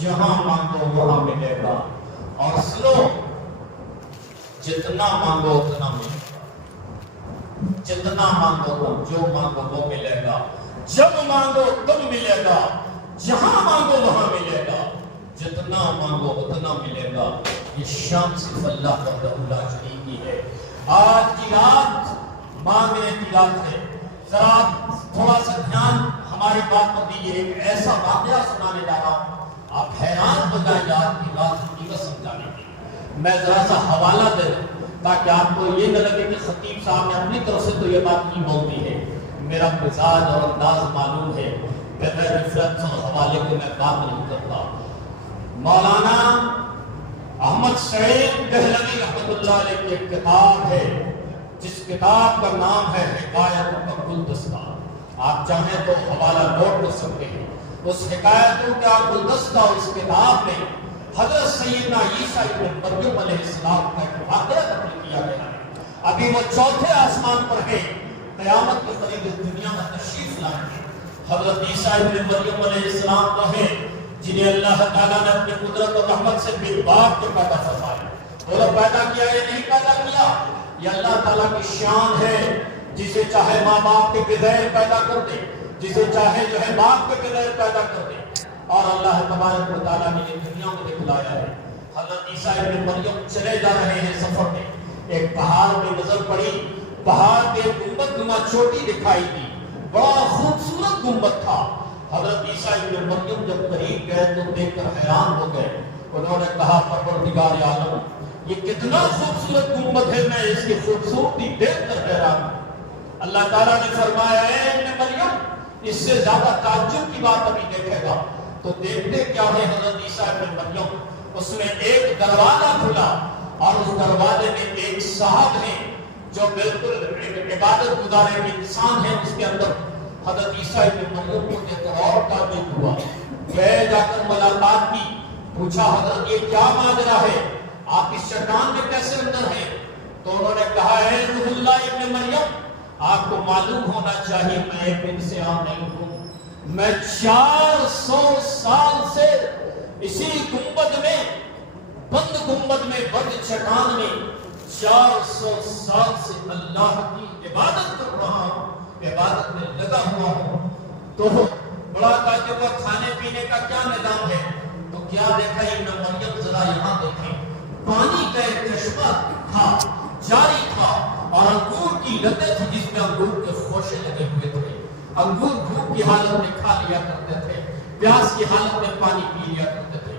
جہاں مانگو وہاں ملے گا۔ اور سنو، جتنا مانگو اتنا ملے گا، جتنا مانگو جو مانگو وہ ملے گا، جب مانگو تب ملے گا، جہاں مانگو وہاں ملے گا، جتنا مانگو اتنا ملے گا۔ یہ شان صرف اللہ وحدہ لا شریک کی ہے۔ آج کی رات مانگنے کی رات ہے۔ ذرا تھوڑا سا دھیان ہماری بات پر دیجیے، ایک ایسا واقعہ سنانے جا رہا ہوں، آپ حیران ہو جائیں گے آپ کی بات حقیقت سمجھانے کی۔ میں ذرا سا حوالہ دے دوں تاکہ آپ کو یہ نہ لگے کہ خطیب صاحب نے اپنی طرف سے تو یہ بات نہیں بولتی ہے، میرا مزاج اور انداز معلوم ہے، بغیر ریفرنس اور حوالے کے میں بات نہیں کرتا۔ مولانا احمد سعید دہلوی رحمۃ اللہ علیہ کی ایک کتاب ہے جس کتاب کا نام ہے حکایت کا گلدستہ. آپ چاہیں تو حوالہ نوٹ کر سکتے ہیں. اس حکایتوں کا گلدستہ اس کتاب میں حضرت سیدنا عیسیٰ ابن مریم علیہ السلام کا ایک واقعہ نقل کیا گیا ہے. ابھی وہ چوتھے آسمان پر ہیں, قیامت کے قریب اس دنیا میں تشریف لائیں گے. حضرت عیسیٰ ابن مریم علیہ السلام تو ہیں جنہیں اللہ تعالیٰ نے اپنی قدرت و رحمت سے بے باپ کے پیدا فرمایا. وہ پیدا کیا یا نہیں پیدا کیا, یہ اللہ تعالیٰ کی شان ہے. جسے چاہے ماں باپ کے بغیر پیدا کر دے, جسے چاہے جو ہے باپ کے بغیر پیدا کر دے. اور اللہ تبارک و تعالیٰ نے یہ دنیا میں دکھلایا ہے. حضرت عیسیٰ ابن مریم چلے جا رہے ہیں سفر میں, ایک پہاڑ میں نظر پڑی. پہاڑ کے گنبد نما چوٹی دکھائی دی, بڑا خوبصورت گنبد تھا. حضرت عیسیٰ ابن مریم جب قریب گئے تو دیکھ کر حیران ہو گئے. انہوں نے کہا پروردگار عالم, یہ کتنا خوبصورت گنبد ہے, میں اس کی خوبصورتی دیکھ کر حیران ہوں. اللہ تعالیٰ نے فرمایا اے ابن مریم, اس سے زیادہ تعجب کی بات ابھی دیکھے گا. تو دیکھتے کیا ہے حضرت عیسیٰ ابن مریم, اس میں ایک دروازہ کھلا اور اس دروازے میں ایک صاحب ہے جو بالکل عبادت گزار ایک انسان ہے. اس کے اندر حضرت عیسیٰ ابن مریم کو دیکھ کر اور تعجب ہوا. گئے جا کر ملاقات کی, پوچھا حضرت یہ کیا ماجرا ہے, آپ اس چٹان میں کیسے اندر ہیں؟ تو انہوں نے کہا اے روح اللہ ابن مریم, آپ کو معلوم ہونا چاہیے میں ایک دن سے عام نہیں ہوں. میں 400 سال سے اسی گنبد میں, بند گنبد میں, بند چٹان میں 400 سال سے اللہ کی عبادت کر رہا ہوں, عبادت میں لگا ہوا ہوں. تو بڑا تعجب ہوا, کھانے پینے کا کیا نظام ہے؟ تو کیا دیکھا ابن مریم, ذرا یہاں دیکھیں, پانی کا ایک چشمہ تھا, جاری تھا, اور انگور کی لتیں تھی جس میں انگور کے خوشے لگے ہوئے تھے. انگور بھوک کی حالت میں کھا لیا کرتے تھے, پیاس کی حالت میں پانی پی لیا کرتے تھے.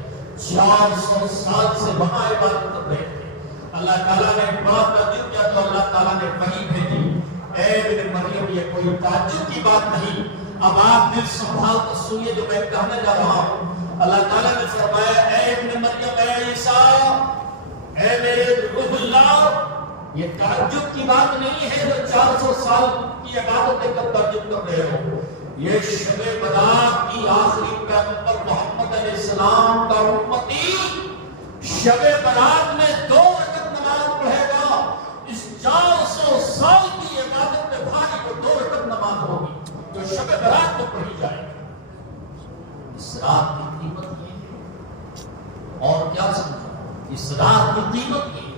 400 سال سے وہاں عبادت کر رہے تھے. اللہ تعالیٰ نے بڑا تعجب کیا تو اللہ تعالیٰ نے وحی بھیجی, اے ابن مریم یہ کوئی تعجب کی بات نہیں, اب آپ دل سنبھال کر سنیے جو میں کہنے جا رہا ہوں. اللہ تعالیٰ نے فرمایا اے ابن مریم, اے عیسیٰ, اے میرے روح اللہ, یہ تعجب کی بات نہیں ہے جو 400 سال کی عبادت دیکھ کر تعجب کر رہے ہو. یہ شب برات کی آخری پیغمبر محمد علیہ السلام کا امتی شب برات میں 2 رکعت نماز پڑھے گا. اس 400 سال کی عبادت میں بھاری کو 2 رکعت نماز ہوگی جو شب برات میں پڑھی جائے گی. اس رات کی قیمت یہ ہے, اور کیا سمجھا, اس رات کی قیمت یہ,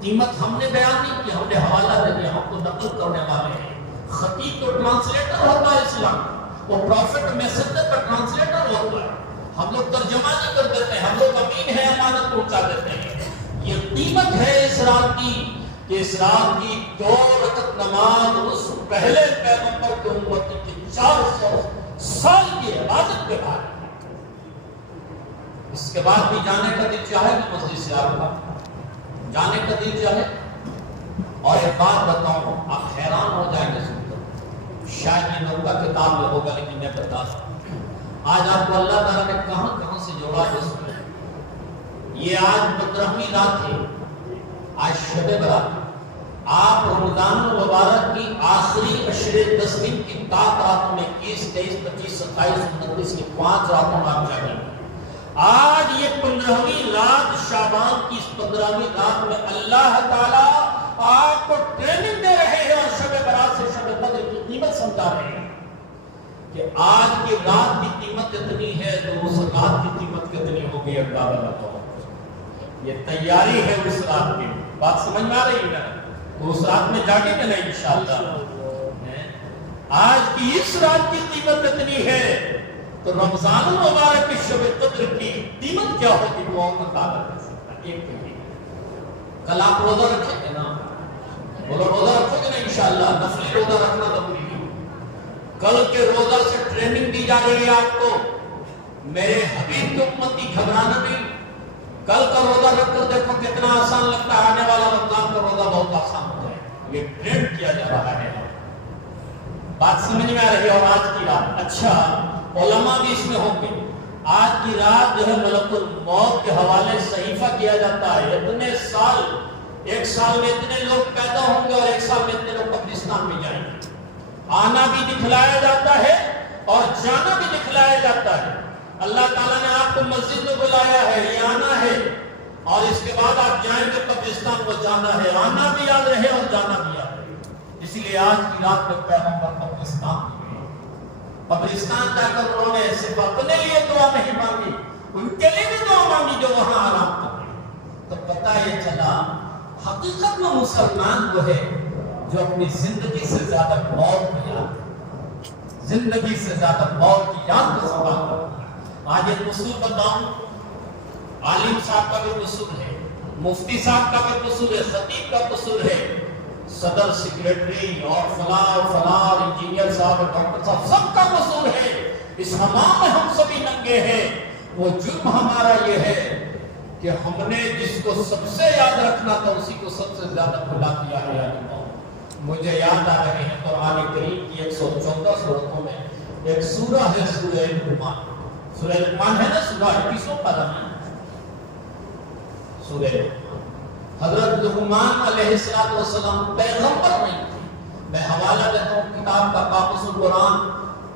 قیمت ہم نے بیان نہیں کی, ہم نے حوالہ دے دیا, ہم تو نقل کرنے والے ہیں. خطیب تو ٹرانسلیٹر ہوتا ہے اسلام, وہ پروفٹ میسنجر کا ٹرانسلیٹر ہوتا ہے. ہم لوگ ترجمہ نہیں کر دیتے, ہم لوگ امین ہے, امانت پہنچا دیتے ہیں. یہ قیمت ہے اس رات کی کہ اس رات کی 2 رکعت نماز اس پہلے پیغمبر کے امتی کی 400 سال کی عبادت کے بعد. اس کے بعد بھی جانے کا دل چاہے کہ مسجد سے آپ کا جانے کا دل چاہے. اور ایک بات بتاؤں, آپ حیران ہو جائیں گے سن کر, شاید یہ نقطہ کتاب میں ہوگا لیکن میں بتا سکتا ہوں. آج آپ کو اللہ تعالیٰ نے کہاں کہاں سے جوڑا ہے اس میں. یہ آج 15ویں رات ہے, آج شب برات. آپ رمضان المبارک کی آخری 10 دن کی 7 راتوں میں 21, 23, 25, 27, 29 کی 5 راتوں میں آپ جائیں گے. آج یہ 15ویں رات شعبان کی اس 15ویں رات میں اللہ تعالیٰ آپ کو ٹریننگ دے رہے ہیں اور شب برات سے شب قدر کی قیمت سمجھا رہے ہیں کہ آج کی رات کی قیمت اتنی ہے تو اس رات کی قیمت کتنی ہوگی. اللہ تعالیٰ یہ تیاری ہے اس رات کی. بات سمجھ میں آ رہی ہے نا؟ تو اس رات میں جاگیں گے نا انشاءاللہ. آج کی اس رات کی قیمت اتنی ہے تو رمضان المبارک کی شب قدر کی قیمت کیا ہوگی وہ بتا سکتا. ایک کل آپ روزہ رکھیں گے نا, بولو روزہ رکھو گے نا انشاءاللہ. نفلی روزہ رکھنا ضروری ہے. کل کے روزہ سے ٹریننگ دی جا رہی ہے آپ کو. میرے حبیب کی امتی گھبرانا نہیں. کل کا روزہ رکھ کر دیکھو کتنا آسان لگتا ہے, آنے والا رمضان کا روزہ بہت آسان ہو جائے. یہ ٹرینڈ کیا جا رہا ہے. بات سمجھ میں آ رہی ہے. اور آج کی رات, اچھا علماء بھی اس میں ہوں گے. آج کی رات جو ہے ملک الموت کے حوالے صحیفہ کیا جاتا ہے، اتنے سال، ایک سال میں اتنے لوگ پیدا ہوں گے اور ایک سال میں اتنے لوگ قبرستان میں جائیں گے۔ آنا بھی دکھلایا جاتا ہے اور جانا بھی دکھلایا جاتا ہے۔ اللہ تعالیٰ نے آپ کو مسجد میں بلایا ہے، یہ آنا ہے، اور اس کے بعد آپ جائیں گے قبرستان کو، جانا ہے۔ آنا بھی یاد رہے اور جانا بھی یاد رہے۔ اسی لیے آج کی رات میں پیغمبر قبرستان قبرستان جا کر انہوں نے صرف اپنے لیے دعا نہیں مانگی، ان کے لیے بھی دعا مانگی جو وہاں آرام کر رہے ہیں۔ تو پتہ یہ چلا حقیقت میں مسلمان وہ ہے جو اپنی زندگی سے زیادہ موت کو یاد کرتا ہے، زندگی سے زیادہ موت کی یاد کو سنبھال کرتا ہے۔ آج ایک اصول بتاؤں، عالم صاحب کا بھی قصور ہے، مفتی صاحب کا بھی قصور ہے، خطیب کا قصور ہے، صدر سیکریٹری اور فلاں انجینئر صاحب، ڈاکٹر صاحب، سب کا قصور ہے۔ اس حمام میں ہم سبھی ننگے ہیں۔ وہ جرم ہمارا یہ ہے کہ ہم نے جس کو سب سے یاد رکھنا تھا اسی کو سب سے زیادہ بھلا دیا ہے۔ مجھے یاد آ رہے ہیں قرآن کریم کی 114 سورتوں میں ایک سورہ ہے سورہ لقمان۔ سورہ لقمان ہے نا، سورہ 21 پارہ میں سورہ لقمان۔ حضرت لقمان علیہ السلام پیغمبر نہیں تھے۔ میں حوالہ دیتا ہوں کتاب کا، قاموس القرآن،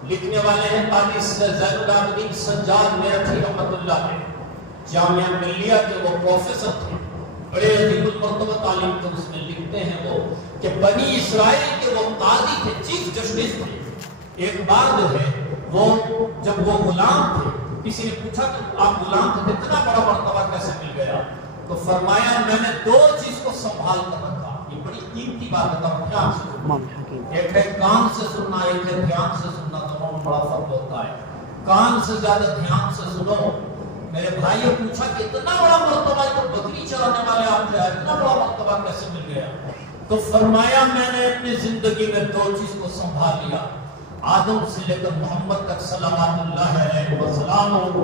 لکھنے والے ہیں قاضی زین العابدین سجاد میرٹھی رحمۃ اللہ علیہ، جامعہ ملیہ کے وہ پروفیسر تھے، بڑے عظیم المرتبہ تعلیم تھے۔ اس میں لکھتے ہیں وہ کہ بنی اسرائیل کے وہ قاضی تھے، چیف جسٹس تھے۔ ایک بار جو ہے وہ جب وہ غلام تھے، کسی نے پوچھا کہ آپ غلام تھے، اتنا بڑا مرتبہ کیسے مل گیا؟ تو فرمایا میں نے دو چیز کو سنبھال کر رکھا۔ یہ بڑی قیمتی بات بتاؤں، دھیان سے سننا۔ ایک ہے کان سے سننا، ایک ہے دھیان سے سننا، دونوں میں بڑا فرق ہوتا ہے۔ کان سے زیادہ دھیان سے سنو۔ میرے بھائی نے پوچھا کہ اتنا بڑا مرتبہ تو بکری چرانے والے آپ تھے، اتنا بڑا مرتبہ کیسے مل گیا؟ تو فرمایا میں نے اپنی زندگی میں دو چیز کو سنبھال لیا، آدم سے لے کر محمد تک صلوات اللہ علیہ وسلم،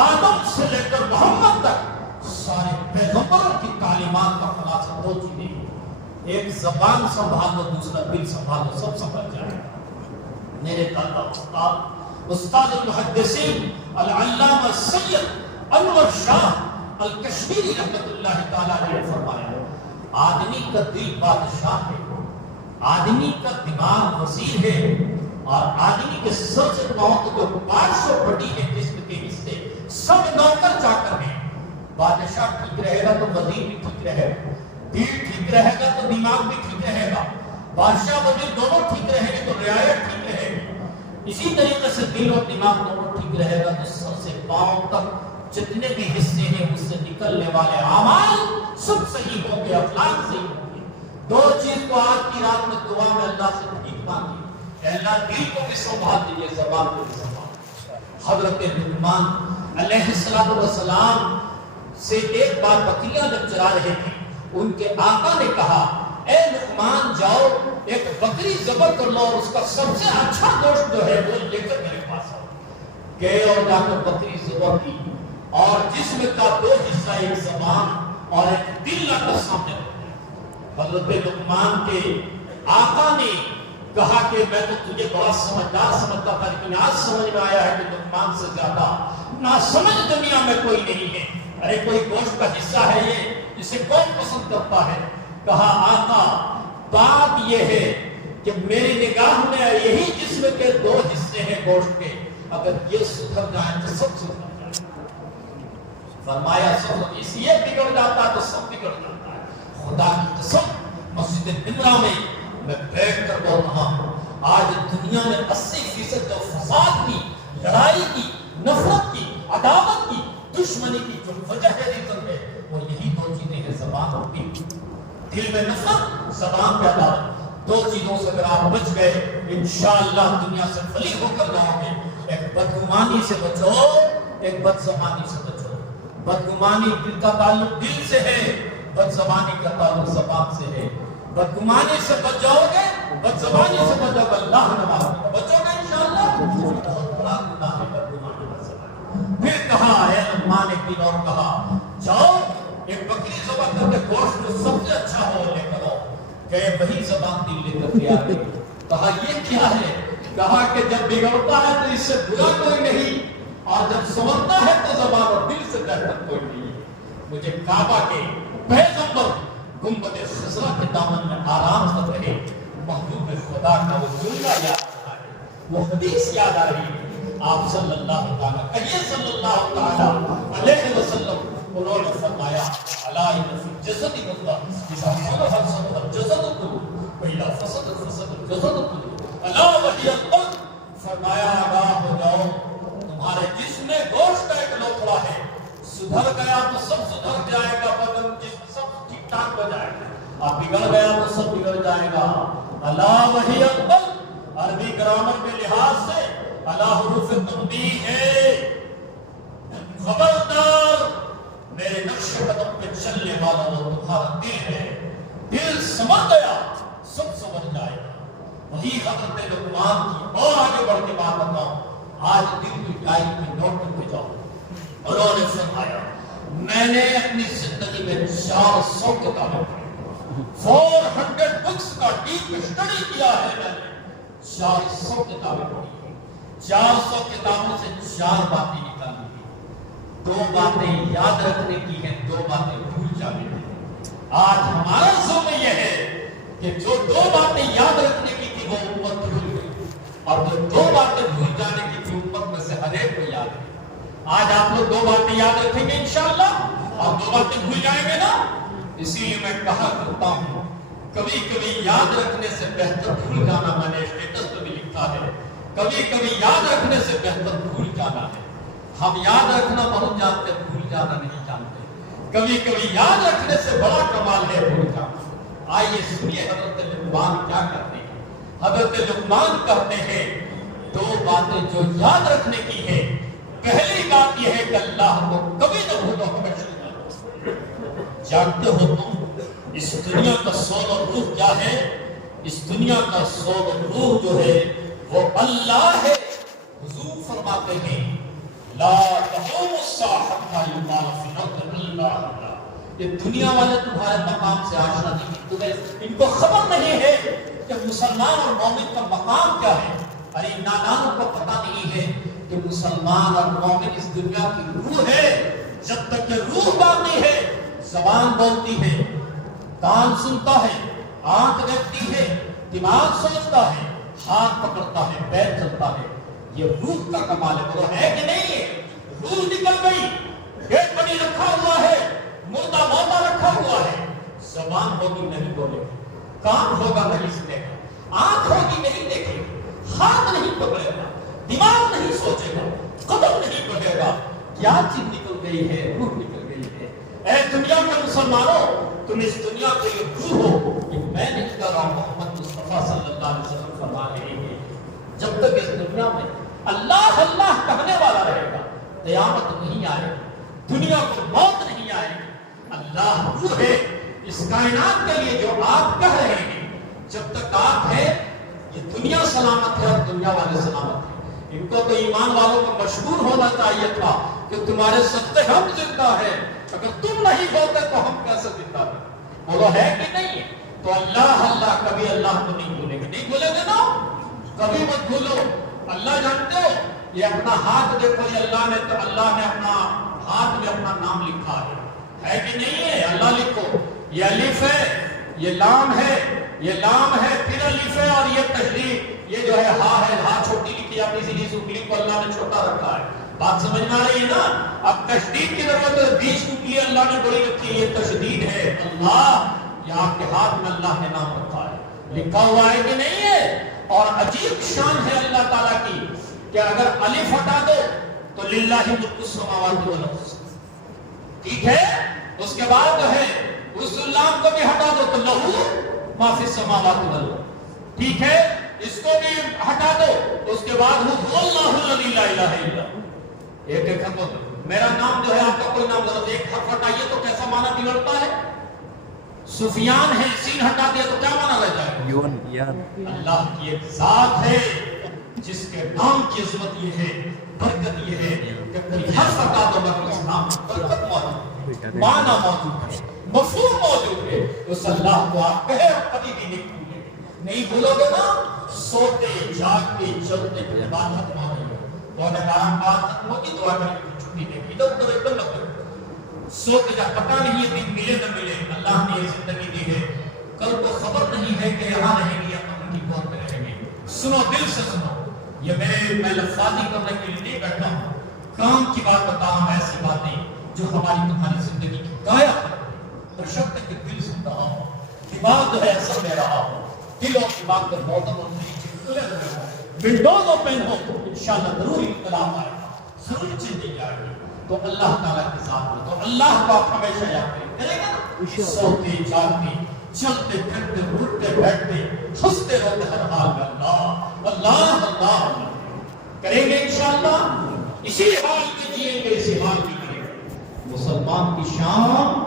آدم سے لے کر محمد تک سارے پیغمبروں کی تعلیمات کا خلاصہ دو چیزیں، ایک زبان سنبھالو، دوسرا دل سنبھالو، سب سمجھ جائے گا۔ میرے دادا استاد المحدثین العلامہ سید انور شاہ الکشمیری رحمۃ اللہ تعالیٰ نے فرمایا آدمی کا دل بادشاہ ہے، آدمی کا دماغ وزیر ہے، اور آدمی کے سر سے پاؤں تک جو 500 بڑی ہے جسم کے حصے سب نوکر چاکر ہیں۔ بادشاہ ٹھیک رہے گا تو وزیر بھی ٹھیک رہے گا، دل ٹھیک رہے گا تو دماغ بھی ٹھیک رہے گا، بادشاہ وزیر دونوں ٹھیک رہیں گے تو رعایت ٹھیک رہے گی۔ اسی طریقے سے دل اور دماغ دونوں ٹھیک رہے گا تو سر سے پاؤں تک جتنے بھی حصے ہیں اس سے نکلنے والے اعمال سب صحیح ہوں گے، اخلاق صحیح ہوں گے۔ دو چیز کو آج کی رات میں دعا میں اللہ سے ٹھیک مانگی، اے اللہ دل کو بھی سنبھال دیجیے، زبان کو بھی سنبھال۔ حضرت لقمان علیہ السلام سے ایک بار بکریاں جب چرا رہے تھے، ان کے آقا نے کہا اے لقمان جاؤ ایک بکری ذبح کر لو اور اس کا سب سے اچھا گوشت جو ہے وہ لے کر میرے پاس آؤ۔ گئے اور جا کر بکری ذبح کی، اور جسم کا دو حصہ، ایک زبان اور ایک دل لا کر سامنے رکھا۔ حضرت لقمان کے آقا نے کہا کہ میں تو تجھے بڑا سمجھدار سمجھتا تھا، لیکن آج سمجھ میں آیا ہے کہ لقمان سے زیادہ ناسمجھ دنیا میں کوئی نہیں ہے۔ ارے کوئی گوشت کا حصہ ہے یہ، جسے کون پسند کرتا ہے؟ کہا آقا بات یہ ہے کہ میری نگاہ میں یہی جسم کے دو حصے ہیں گوشت کے، اگر یہ سدھر جائیں تو سب سدھر جائیں۔ فرمایا سب اس یہ بگڑ جاتا ہے تو سب بگڑ جاتا ہے۔ خدا کی قسم مسجد نمرہ میں بیٹھ کر بول رہا ہوں، آج دنیا میں 80% جو فساد کی، لڑائی کی، نفرت کی، عداوت کی، دشمنی کی جو وجہ ہے ریزن ہے، وہ یہی دو چیزیں ہیں، زبان اور دل۔ دل میں نفرت، زبان پہ عداوت، دو چیزوں سے اگر آپ بچ گئے انشاءاللہ دنیا سے خلی ہو کر جاؤ گے۔ ایک بدگمانی سے بچو، ایک بد زبانی سے بچو۔ بدگمانی دل کا تعلق دل سے ہے، بد زبانی کا تعلق زبان سے ہے۔ بدگمانی سے بچ جاؤ گے، بد زبانی سے بچ جاؤ گے، اللہ نواز بچو گے انشاءاللہ۔ بہت بڑا گناہ ہے بدگمانی کا زبان۔ پھر کہا اے لقمان ایک دن اور کہا جاؤ ایک بکری ذبح کر کے گوشت جو سب سے اچھا ہو لے کر آؤ۔ کہ وہی زبان دل لے کر کے آ گئی۔ کہا یہ کیا ہے؟ کہا کہ جب بگڑتا ہے تو اس سے برا کوئی نہیں، اور جب سمجھتا ہے تو زبان اور دل سے بہتر کوئی نہیں ہے۔ مجھے کعبہ کے پیغمبر گنبد خضرا کے دامن میں آرام سے رہے محبوب خدا کا وہ جملہ یاد آ رہا ہے، وہ حدیث یاد آ رہی ہے۔ آپ صلی اللہ تعالیٰ کہیے صلی اللہ تعالیٰ علیہ وسلم، انہوں نے فرمایا الا ان فی الجسد مضغۃ اذا صلحت صلح الجسد كله واذا فسدت فسد الجسد كله الا وهي القلب۔ فرمایا آگاہ ہو جاؤ، تمہارے جسم میں گوشت کا ایک لوتھڑا ہے، سدھر گیا تو سب سدھر جائے گا، بدن جسم سب ٹھیک ٹھاک ہو جائے گا، اور بگڑ گیا تو سب بگڑ جائے گا۔ الا وهي القلب، عربی گرامر کے لحاظ سے اللہ حروف تنبیہ ہے، خبردار میرے نقش قدم پہ چلنے والا وہ تمہارا دل ہے، دل سمجھ گیا سب سمجھ جائے گا۔ وہی حضرت لقمان کی اور آگے بڑھ کے بات بتاؤں، آج دل کی ڈائری میں نوٹ کر کے جاؤ۔ انہوں نے فرمایا میں نے اپنی زندگی میں 400 کتابیں پڑھی، 400 بکس کا ڈیپ اسٹڈی کیا ہے، میں نے 400 کتابیں پڑھی، 400 کتابوں سے 4 باتیں نکالی ہیں، 2 باتیں یاد رکھنے کی ہیں، 2 باتیں بھول جانے کی ہیں۔ آج ہمارا ظلم یہ ہے کہ جو 2 باتیں یاد رکھنے کی تھی وہ امت بھول گئی، اور جو 2 باتیں بھول جانے کی تھی امت میں سے ہر ایک کو یاد ہے۔ آج آپ لوگ 2 باتیں یاد رکھیں گے انشاءاللہ، اور 2 باتیں بھول جائیں گے نا۔ اسی لیے میں کہا کرتا ہوں کبھی کبھی یاد رکھنے سے بہتر بھول جانا، میں نے اسٹیٹس پہ بھی لکھا ہے، کبھی کبھی یاد رکھنے سے بہتر بھول جانا ہے۔ ہم یاد رکھنا بہت جانتے، بھول جانا نہیں جانتے۔ کبھی کبھی یاد رکھنے سے بڑا کمال ہے بھول جانا۔ آئیے سنیے حضرت لقمان کیا کرتے ہیں۔ حضرت لقمان کہتے ہیں 2 باتیں جو یاد رکھنے کی ہے، پہلی بات یہ ہے کہ اللہ کو کبھی نہ بھولو، ہمیشہ یاد رکھو۔ جانتے ہو تم اس دنیا کا سول اور روح کیا ہے؟ اس دنیا کا سول اور روح جو ہے وہ اللہ ہے۔ حضور فرماتے ہیں لا تقوم الساعة حتى يقال في الأرض إلا الله۔ یہ دنیا والے تمہارے مقام سے آشنا نہیں، تمہیں ان کو خبر نہیں ہے کہ مسلمان اور مومن کا مقام کیا ہے۔ ارے نادانوں کو پتہ نہیں ہے کہ مسلمان اور مومن اس دنیا کی روح ہے۔ جب تک کہ روح باقی ہے، زبان بولتی ہے، کان سنتا ہے، آنکھ دیکھتی ہے، دماغ سوچتا ہے، ہاتھ پکڑتا ہے، پیر چلتا ہے، یہ روح کا کمال ہے۔ وہ ہے کہ نہیں ہے؟ روح نکل گئی، پیٹ بنی رکھا ہوا ہے، مردہ موتا رکھا ہوا ہے، زبان ہوگی نہیں بولے گا، کان ہوگا نہیں سنے گا، آنکھ ہوگی نہیں دیکھے گا، ہاتھ نہیں پکڑے گا، دماغ نہیں سوچے گا، قدم نہیں بڑھے گا، کیا چیز نکل گئی ہے؟ روح نکل گئی ہے۔ اے دنیا کے مسلمانوں، تم اس دنیا کے لیے روح ہو، کہ میں نہیں کہہ رہا ہوں، محمد مصطفیٰ صلی اللہ علیہ وسلم فرما رہے ہیں جب تک اس دنیا میں اللہ اللہ کہنے والا رہے گا، قیامت نہیں آئے گی، دنیا کو موت نہیں آئے گی۔ اللہ روح ہے، اس کائنات کے لیے جو آپ کہہ رہے ہیں، جب تک آپ ہیں یہ دنیا سلامت ہے اور دنیا والے سلامت ہیں۔ ان کو تو ایمان والوں کو مشہور ہونا چاہیے تھا کہ تمہارے سکتے ہم زندہ ہیں، اگر تم نہیں ہوتے تو ہم کیسے زندہ ہیں؟ بولو ہے کہ نہیں؟ تو اللہ اللہ کبھی اللہ کو نہیں بھولیں گے، نہیں بھولیں گے نا، کبھی مت بھولو۔ اللہ جانتے ہو یہ اپنا ہاتھ دیکھو، یہ اللہ نے اپنا ہاتھ میں اپنا نام لکھا ہے کہ نہیں ہے؟ اللہ لکھو، یہ الف ہے، یہ لام ہے، یہ لام ہے، پھر الف ہے، اور یہ تشدید، یہ جو ہے ہاں ہے، ہاں چھوٹی لکھی اپنی سیدھی سوکلی کو اللہ نے چھوٹا رکھا ہے۔ بات سمجھ میں آ رہی ہے نا؟ اب تشدید کی ضرورت ہے، بیچ کی اللہ نے بڑی رکھی ہے، یہ تشدید ہے۔ اللہ، یہ آپ کے ہاتھ میں اللہ نے نام رکھا ہے، لکھا ہوا ہے کہ نہیں ہے؟ اور عجیب شان ہے اللہ تعالیٰ کی کہ اگر الف ہٹا دو تو للہ ملک السماوات والارض، ٹھیک ہے؟ اس کے بعد جو ہے اس لام کو بھی ہٹا دو تو لہو ما فی السماوات والارض، ٹھیک ہے؟ اس کو بھی ہٹا دو، اس کے بعد هو اللہ الذی لا الہ الا هو۔ ایک ہم میرا نام جو ہے آپ کا کوئی نام ضرورت، ایک حرف ہٹائیے تو کیسا معنی بگڑتا ہے؟ سفیان ہے، سین ہٹا دیا تو کیا معنی رہ جائے گا؟ اللہ کی ایک ذات ہے جس کے نام کی عظمت یہ ہے، برکت یہ ہے کہ کوئی حرف ہٹا دو مگر اس نام میں برکت موجود ہے، معنی موجود ہے، مفہوم موجود ہے۔ اس اللہ کو آپ کہے اور کبھی بھی نہیں بھولے، نہیں بھولو گے نا، سوتے جاگتے چلتے عبادت مانو، بہت آرام بات ختم ہوگی دعا کریں گے چھٹی دیں گے ادھر ادھر ایک دم لگ سوتے جا پتہ نہیں یہ دن ملے نہ ملے اللہ نے یہ زندگی دی ہے کل کو خبر نہیں ہے کہ یہاں رہیں گے یا قبر کی گود میں رہیں گے سنو دل سے سنو یہ میں لفظی کرنے کے لیے نہیں بیٹھا ہوں کام کی بات بتا ہوں ایسی باتیں جو ہماری تمہاری زندگی کی گایا اور شکت کے دل سن رہا ہوں دماغ جو ہے اثر دے رہا ہوں دل اور دماغ پر موتم اور ونڈوز اوپن ہو تو انشاءاللہ ضرور انقلاب آئے گا ضرور چیزیں جائے گی تو اللہ تعالیٰ کے ساتھ میں تو اللہ کو آپ ہمیشہ یاد کریں گے نا سوتے جاگتے چلتے پھرتے اٹھتے بیٹھتے ہنستے روتے ہر حال میں اللہ اللہ اللہ کریں گے انشاءاللہ اسی حال میں جئیں گے اسی حال میں کریں گے مسلمان کی شان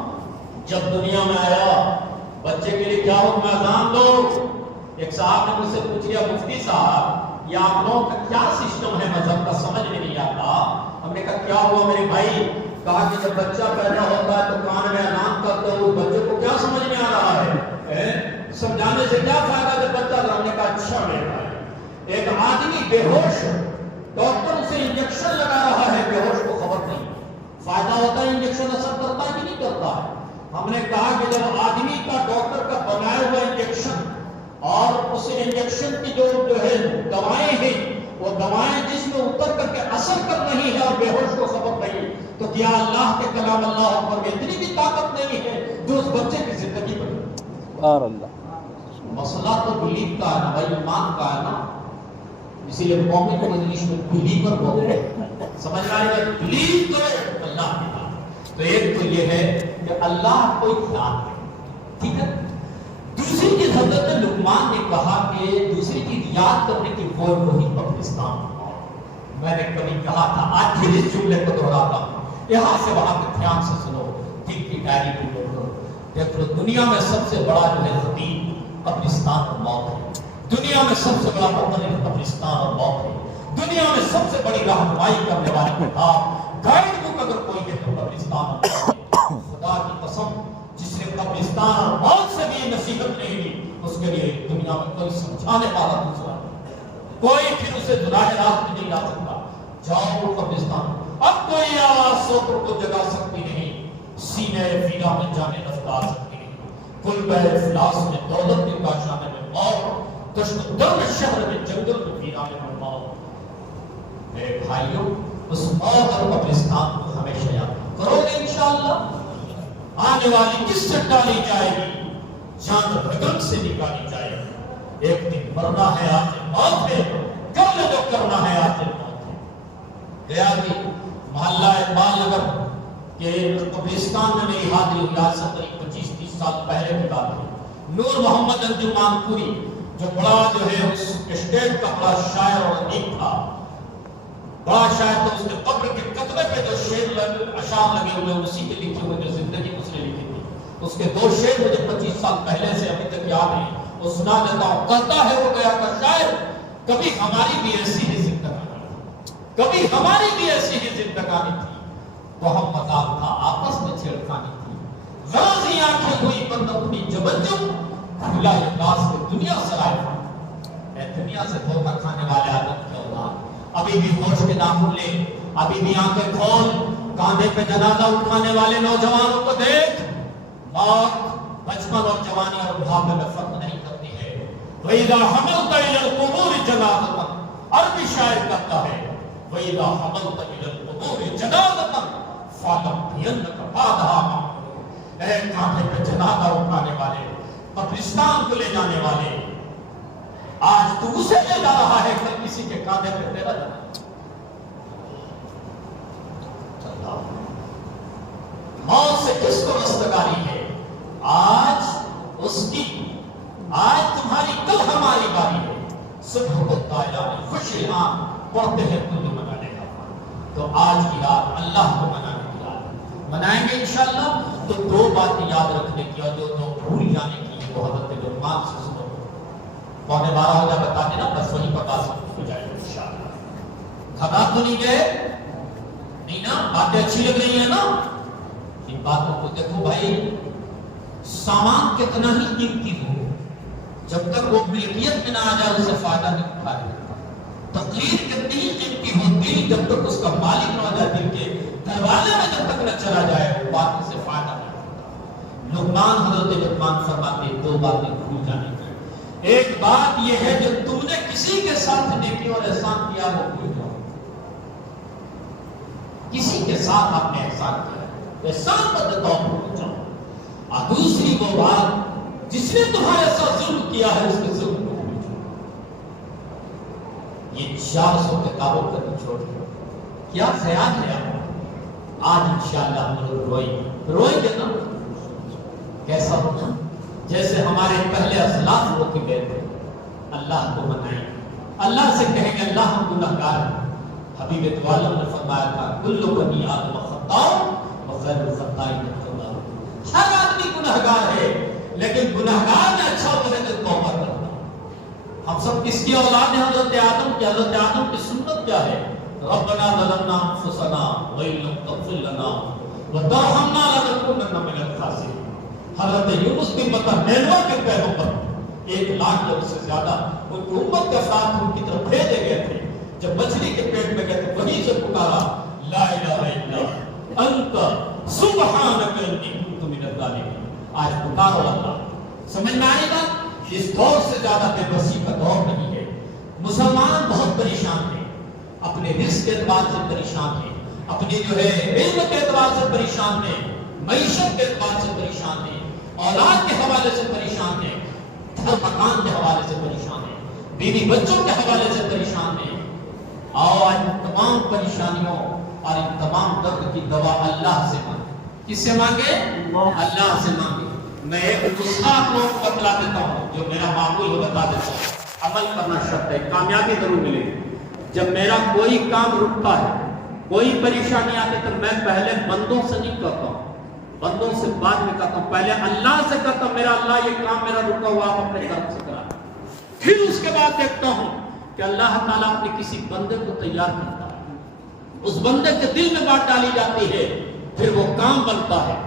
جب دنیا میں آیا بچے کے لیے کیا حکم اذان دو ایک صاحب نے مجھ سے پوچھ لیا مفتی صاحب یہ آپ لوگوں کا کیا سسٹم ہے مذہب کا سمجھ میں نہیں آتا ہم نے کہا کیا ہوا میرے بھائی کہا کہ جب بچہ پیدا ہوتا ہے تو کان میں اذان کرتے ہو اس بچے کو کیا سمجھ میں آ رہا ہے سمجھانے سے کیا فائدہ جب بچہ ہم نے کہا اچھا میرے بھائی ایک آدمی بے ہوش ڈاکٹر اسے انجیکشن لگا رہا ہے بے ہوش کو خبر نہیں فائدہ ہوتا ہے انجیکشن اثر کرتا ہے کہ نہیں کرتا ہے ہم نے کہا کہ جب آدمی کا ڈاکٹر کا بنایا ہوا انجیکشن اور اس انجیکشن کی جو ہے دوائیں ہیں وہ دوائیں جس میں اتر کر کے اثر کر رہی ہے اور بے ہوش کو خبر نہیں تو کیا اللہ کے کلام اللہ اکبر میں اتنی بھی طاقت نہیں ہے جو اس بچے کی زندگی پر مسئلہ تو بلیف کا ہے نا بھائی ایمان کا ہے نا اسی لیے قومی کو انگلش میں بلیور بولتے ہیں سمجھ رہے ہیں بلیو کرو اللہ کے نام تو ایک تو یہ ہے کہ اللہ کو خیال ہے ٹھیک ہے دوسری چیز حضرت لقمان نے کہا کہ دوسری چیز یاد کرنے کی وہی قبرستان میں نے کبھی کہا تھا آج پھر اس جملے کو دہراتا ہوں یہاں سے وہاں پہ دھیان سے سنو دل کی ڈائری کو لوگو دیکھو دنیا میں سب سے بڑا جو ہے خطیب قبرستان اور موت ہے دنیا میں سب سے بڑا مقرر قبرستان اور موت ہے دنیا میں سب سے بڑی رہنمائی کرنے والے کتاب گائیڈ بک اگر کوئی ہے تو قبرستان اور موت ہے خدا کی قسم جس نے قبرستان اور موت سے بھی نصیحت نہیں دی اس کے لیے دنیا میں کوئی سمجھانے والا دوسرا کوئی پھر اسے راہ راست نہیں لا سکتا جاؤ قبرستان اب کوئی آواز سوتر کو جگا سکتی نہیں سینے ویرا میں جانے رفتہ سکتی نہیں کل بے افلاس میں دولت کے کاشانے میں موت دشت در شہر میں جنگل میں ویرا میں موت میرے بھائیوں اس موت اور قبرستان کو ہمیشہ یاد کرو گے انشاءاللہ آنے والی کس سے ڈالی جائے گی جان رگم سے نکالی جائے گی ایک دن مرنا ہے آخر موت ہے کر لے جو کرنا ہے آخر موت ہے گیا بھی محلہ اقبال نگر کہ قبرستان میں میری حاضری ہوئی آج سے قریب 25-30 سال پہلے کی بات ہے نور محمد انجمان پوری جو بڑا جو ہے اس اسٹیٹ کا بڑا شاعر اور ادیب تھا بڑا شاعر تو اس نے قبر کے قطبے پہ جو شعر اشعار لگے ہوئے اسی کے لکھے ہوئے جو زندگی اس نے لکھی تھی اس کے 2 شعر مجھے 25 سال پہلے سے ابھی تک یاد ہیں وہ سنا دیتا ہوں کرتا ہے وہ گیا کا شاعر کبھی ہماری بھی ایسی ہی زندگانی تھی کبھی ہماری بھی ایسی ہی زندگانی تھی وہ ہم مذاق تھا آپس میں چھیڑخانی تھی غازی آنکھیں ہوئی بند اپنی جبجب کھلا اخلاص میں دنیا سرائے اے دنیا سے دھوکہ کھانے والے آدم کے اولاد ابھی بھی ہوش کے ناخن لے ابھی بھی آنکھیں کھول کاندھے پہ جنازہ اٹھانے والے نوجوانوں کو دیکھ موت بچپن اور جوانی اور بڑھاپے میں فرق نہیں کرتی ہے وَإِذَا حَمَلْتَ إِلَى الْقُبُورِ جَنَازَةً عربی شاعر کہتا ہے وَإِذَا حَمَلْتَ إِلَى الْقُبُورِ جَنَازَةً فَاعْلَمْ بِأَنَّكَ بَعْدَهَا مَعْمُورٌ اے کاندھے پہ جنازہ اٹھانے والے قبرستان کو لے جانے والے آج تو اسے لے جا رہا ہے کہ کسی کے کاندھے پہ تیرا جانا موت سے کس کو رستگاری ہے آج اس کی آج تمہاری کل ہماری باری ہے صبح کو طائلہ میں خوشی پڑھتے ہیں کل منانے کا تو آج کی رات اللہ کو منانے کی رات منائیں گے انشاءاللہ تو 2 باتیں یاد رکھنے کی اور جو بھول جانے کی وہ حضرت لقمان سے سنو 11:15 ہو جائے بتا دینا بس وہیں پر بات ہو جائے گی انشاءاللہ گھبرا تو نہیں گئے نہیں نا باتیں اچھی لگ رہی ہیں نا ان باتوں کو دیکھو بھائی سامان کتنا ہی قیمتی ہو جب تک وہ ملکیت میں نہ آ جائے اسے فائدہ نہیں اٹھا رہے تقریر کتنی قیمتی ہوتی ہے، جب تک اس کا مالک نہ ہو جائے، دل کے دروازے میں جب تک نہ چلا جائے، وہ بات سے فائدہ نہیں ہوتا۔ لقمان حضرت لقمان فرماتے ہیں دو باتیں بھول جانے کی۔ ایک بات یہ ہے جو تم نے کسی کے ساتھ نیکی اور احسان کیا وہ بھول جاؤ۔ کسی کے ساتھ آپ نے احسان کیا ہے، احسان بدتاؤ بھول جاؤ۔ اور دوسری وہ بات جس نے تمہارے ساتھ ظلم کیا ہے اس کے ظلم کو بھول جاؤ۔ یہ 400 کتابوں کا نچوڑ ہے۔ کیا خیال ہے آپ؟ آج انشاءاللہ ہم لوگ روئیں گے نا؟ کیسا ہوگا؟ جیسے ہمارے پہلے اسلاف ہو کے گئے تھے، اللہ کو منائیں، اللہ سے کہیں گے اللہ ہم گناہگار ہیں۔ حبیب عالم نے فرمایا تھا کل بنی آدم خطاء وخیر الخطائین التوابون۔ ہر آدمی گناہگار ہے، لیکن گناہگار میں اچھا بنے تو توبہ کرنا۔ ہم سب کس کی اولاد ہیں؟ حضرت آدم کی۔ حضرت آدم کی سنت کیا ہے؟ ربنا ظلمنا انفسنا وان لم تغفر لنا وترحمنا لنکونن من الخاسرین۔ حضرت یونس بن متی نیلوہ کے پیروں پر 1,00,000 لوگ سے زیادہ ان کی امت کے ساتھ ان کی طرف بھیجے گئے تھے۔ جب مچھلی کے پیٹ میں گئے تو وہیں سے پکارا لا الہ الا انت سبحانک انی کنت من الظالمین۔ آج پکارو اللہ۔ سمجھ میں آئے گا؟ اس دور سے زیادہ بے بسی کا دور نہیں ہے۔ مسلمان بہت پریشان ہیں، اپنے رزق کے اعتبار سے پریشان ہیں، اپنے جو ہے علم کے اعتبار سے پریشان ہیں، معیشت کے اعتبار سے پریشان ہیں، اولاد کے حوالے سے پریشان ہیں، گھر مکان کے حوالے سے پریشان ہیں، بیوی بچوں کے حوالے سے پریشان ہیں۔ اور ان تمام پریشانیوں اور ان تمام درد کی دوا اللہ سے مانگے۔ کس سے مانگے؟ اللہ سے مانگے۔ میں ایک نسخہ آپ لوگوں کو بتلا دیتا ہوں، جو میرا معمول ہو بتا دیتا ہوں۔ عمل کرنا شرط ہے، کامیابی ضرور ملے گی۔ جب میرا کوئی کام رکتا ہے، کوئی پریشانی آتی تو میں پہلے بندوں سے نہیں کرتا ہوں، بندوں سے بعد میں کرتا ہوں، پہلے اللہ سے کرتا ہوں۔ میرا اللہ یہ کام میرا رکا ہوا آپ اپنے طرف سے کرا، پھر اس کے بعد دیکھتا ہوں کہ اللہ تعالیٰ اپنے کسی بندے کو تیار کرتا ہے، اس بندے کے دل میں بات ڈالی جاتی ہے، پھر وہ کام بنتا ہے۔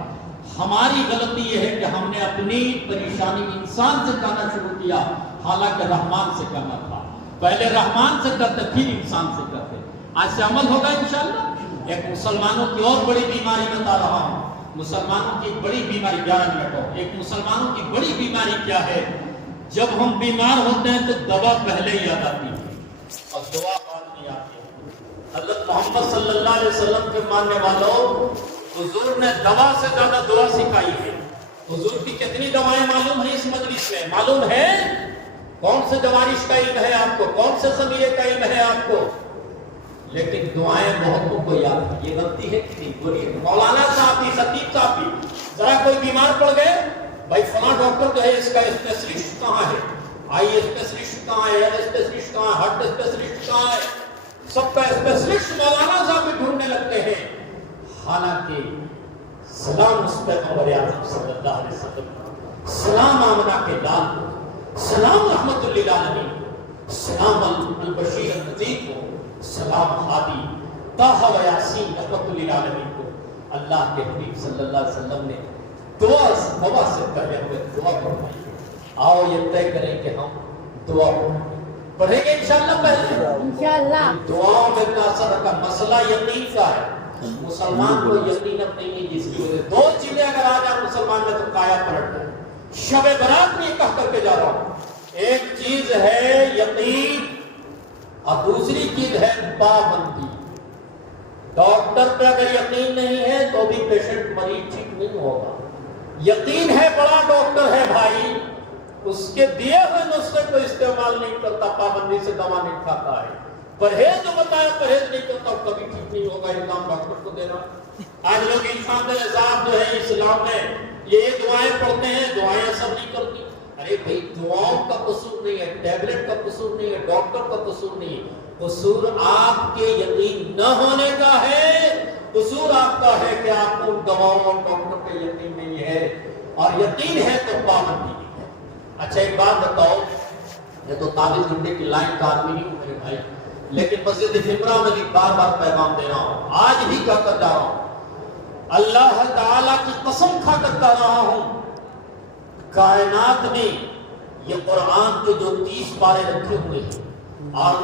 ہماری غلطی یہ ہے کہ ہم نے اپنی پریشانی انسان سے کہنا شروع کیا، حالانکہ رحمان سے کہنا تھا۔ پہلے رحمان سے کرتے پھر انسان سے کرتے۔ آج سے عمل ہوگا انشاءاللہ۔ ایک مسلمانوں کی اور بڑی بیماری بتا رہا ہوں، مسلمانوں کی بڑی بیماری 11 منٹ ہو۔ ایک مسلمانوں کی بڑی بیماری کیا ہے؟ جب ہم بیمار ہوتے ہیں تو دوا پہلے ہی یاد آتی ہے اور دعا بعد نہیں آتی۔ حضرت محمد صلی اللہ علیہ وسلم کے ماننے والوں، حضور نے دوا سے زیادہ دعا سکھائی ہے۔ حضور کی کتنی دوائیں معلوم ہیں اس مجلس میں؟ معلوم ہے؟ کون سے جوارش کا علم ہے آپ کو؟ کون سے خمیرے کا علم ہے آپ کو؟ لیکن دعائیں بہتوں کو یاد ہے۔ یہ غلطی ہے کہ نہیں؟ بولیے مولانا صاحب بھی، خطیب صاحب بھی، ذرا کوئی بیمار پڑ گئے، بھائی فلاں ڈاکٹر جو ہے اس کا اسپیشلسٹ کہاں ہے؟ آئی اسپیشلسٹ کہاں ہے؟ ایئر اسپیشلسٹ کہاں ہے؟ ہارٹ اسپیشلسٹ کہاں ہے؟ سب کا اسپیشلسٹ مولانا صاحب بھی ڈھونڈنے لگتے ہیں، حالانکہ سلام اس پیغمبر اعظم صلی اللہ علیہ وسلم، سلام آمنہ کے لال کو، سلام رحمت للعالمین کو، سلام البشیر النذیر کو، سلام ہادی طٰہٰ و یاسین رحمت للعالمین کو۔ اللہ کے حبیب صلی اللہ علیہ وسلم نے دعا سے پہلے ہمیں دعا پڑھائی۔ آؤ یہ طے کریں کہ ہم دعا پڑھیں گے انشاءاللہ۔ پہلے انشاءاللہ دعاؤں میں اتنا اثر رکھا۔ مسئلہ یقین کا ہے، مسلمان کو یقین اب نہیں ہے، جس کی وجہ سے 2 چیزیں اگر آ جائیں مسلمان میں تو کایا پلٹ جائے۔ شب برات میں یہ کہہ کر کے جا رہا ہوں، ایک چیز ہے یقین اور دوسری چیز ہے پابندی۔ ڈاکٹر پہ اگر یقین نہیں ہے تو بھی پیشنٹ مریض ٹھیک نہیں ہوگا۔ یقین ہے بڑا ڈاکٹر ہے بھائی، اس کے دیے ہوئے نسخے کو استعمال نہیں کرتا، پابندی سے دوا نہیں کھاتا ہے، پرہیز جو بتایا پرہیز نہیں کرتا، کبھی ٹھیک نہیں ہوگا۔ الزام ڈاکٹر کو دینا۔ آج لوگ انسان کے نظام جو ہے اسلام میں یہ دعائیں پڑھتے ہیں، دعائیں اثر نہیں کرتی۔ ارے بھائی دعاؤں کا قصور نہیں ہے، ٹیبلٹ کا قصور نہیں ہے، ڈاکٹر کا قصور نہیں ہے، قصور آپ کے یقین نہ ہونے کا ہے۔ قصور آپ کا ہے کہ آپ کو دواؤں اور ڈاکٹر پہ یقین نہیں ہے، اور یقین ہے تو پابندی نہیں ہے۔ اچھا ایک بات بتاؤ، یہ تو تعویذ ڈھونڈنے کی لائن کا آدمی نہیں ہوں میرے بھائی، لیکن مسجد فمرہ میں بھی بار بار پیغام دے رہا ہوں، آج بھی کہہ کر جا رہا ہوں، اللہ تعالیٰ کی قسم کھا کر کہہ رہا ہوں، کائنات میں یہ قرآن کے جو 30 پارے رکھے ہوئے ہیں، اور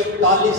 41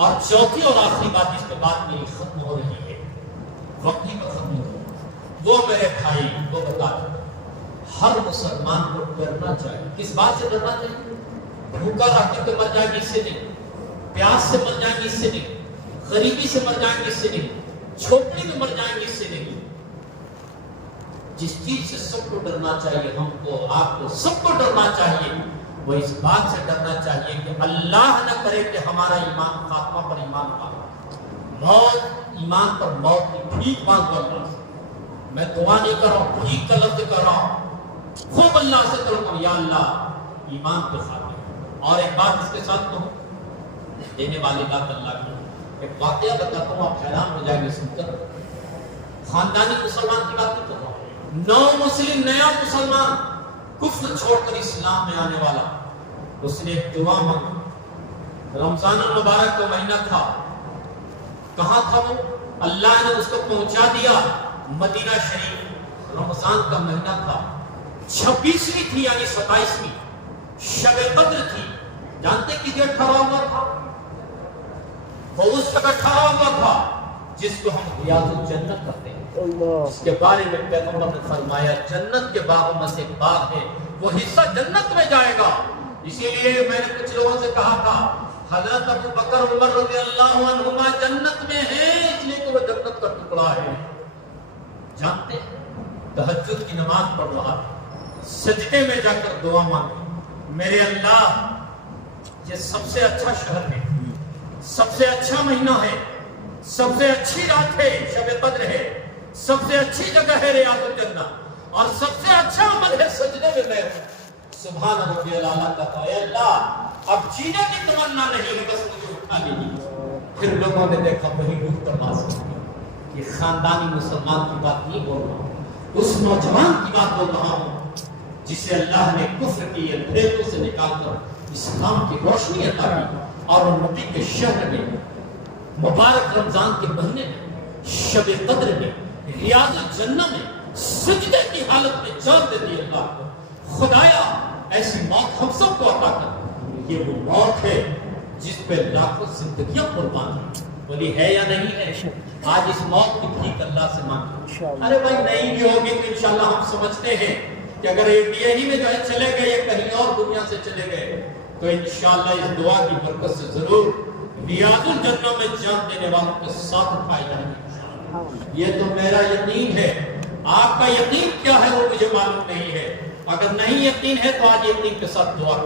اور چوتھی اور آخری بات جس پہ بات میری ختم ہو رہی ہے، وقت ہی پر ختم ہو، وہ میرے بھائی وہ بتا دیں، ہر مسلمان کو ڈرنا چاہیے۔ کس بات سے ڈرنا چاہیے؟ بھوکا رہ کے مر جائے گی اس سے نہیں، پیاس سے مر جائیں گے اس سے نہیں، غریبی سے مر جائیں گے اس سے نہیں، چھوٹی میں مر جائیں گے اس سے نہیں۔ جس چیز سے سب کو ڈرنا چاہیے، ہم کو، آپ کو، سب کو ڈرنا چاہیے، وہ اس بات سے ڈرنا چاہیے کہ اللہ نہ کرے کہ ہمارا ایمان خاتمہ پر ایمان پاتا، موت ایمان پر موت کی بھیک مانگ اللہ سے۔ میں دعا نہیں کر رہا ہوں، بھیک کا لفظ کر رہا ہوں، خوب اللہ سے کروں یا اللہ ایمان پہ خاتمہ۔ اور ایک بات اس کے ساتھ کہوں، دینے والی بات اللہ کی، ایک واقعہ بتاتا ہوں، آپ حیران ہو جائیں گے سن کر۔ خاندانی مسلمان کی بات نہیں کر رہا ہوں، نو مسلم، نیا مسلمان، کفر چھوڑ کر اسلام میں آنے والا، اس نے ایک دعا مانگی۔ رمضان المبارک کا مہینہ تھا، کہاں تھا وہ؟ اللہ نے اس کو پہنچا دیا مدینہ شریف۔ رمضان کا مہینہ تھا، 26ویں تھی یعنی 27ویں شب قدر تھی۔ جانتے کسی ٹھہرا ہوا تھا؟ وہ اس جگہ ٹھہرا ہوا تھا جس کو ہم ریاض الجنت کہتے ہیں، جس کے بارے میں پیغمبر نے فرمایا جنت کے باغوں میں سے ایک باغ ہے، وہ حصہ جنت میں جائے گا۔ اسی لیے میں نے کچھ لوگوں سے کہا تھا حضرت ابو بکر عمر رضی اللہ عنہما جنت میں ہیں، اس لیے کہ وہ جنت کا ٹکڑا ہے۔ جانتے تہجد کی نماز پڑھ رہا تھا، سجدے میں جا کر دعا مانگی، میرے اللہ یہ سب سے اچھا شہر ہے، سب سے اچھا مہینہ ہے، سب سے اچھی رات ہے، شب قدر ہے، سب سے اچھی جگہ ہے ریاض الجنت، اور سب سے اچھا عمل ہے سجدے میں میں ہوں۔ سبحان ربی العلیٰ کہتا ہے اللہ اب جینے کی تمنا نہیں ہے، بس مجھے اٹھا لیجیے۔ پھر لوگوں نے دیکھا وہی روح تماس کی۔ یہ خاندانی مسلمان کی بات نہیں بول رہا ہوں، اس نوجوان کی بات بول رہا ہوں جسے اللہ نے کفر کی اندھیروں سے نکال کر اسلام کی روشنی عطا کی، اور وہ نبی کے شہر میں مبارک رمضان کے مہینے میں شب قدر میں ریاض الجنہ میں سجدے کی حالت میں جان دے دی اللہ کو۔ خدایا ایسی موت ہم سب کو عطا کر۔ یہ وہ موت ہے جس پہ لاکھوں زندگیاں قربان ہیں، بولی ہے یا نہیں ہے؟ آج اس موت کی بھیک اللہ سے مانگیں۔ ارے بھائی نہیں بھی ہوگی تو انشاءاللہ ہم سمجھتے ہیں کہ اگر یہی میں جو ہے چلے گئے یا کہیں اور دنیا سے چلے گئے تو انشاءاللہ اس دعا کی برکت سے ضرور ریاض الجنہ میں جان دینے والوں کے ساتھ اٹھائے جائیں گے۔ یہ تو میرا یقین ہے، آپ کا یقین کیا ہے وہ مجھے معلوم نہیں ہے۔ اگر نہیں یقین ہے تو آج یقین کے ساتھ دعا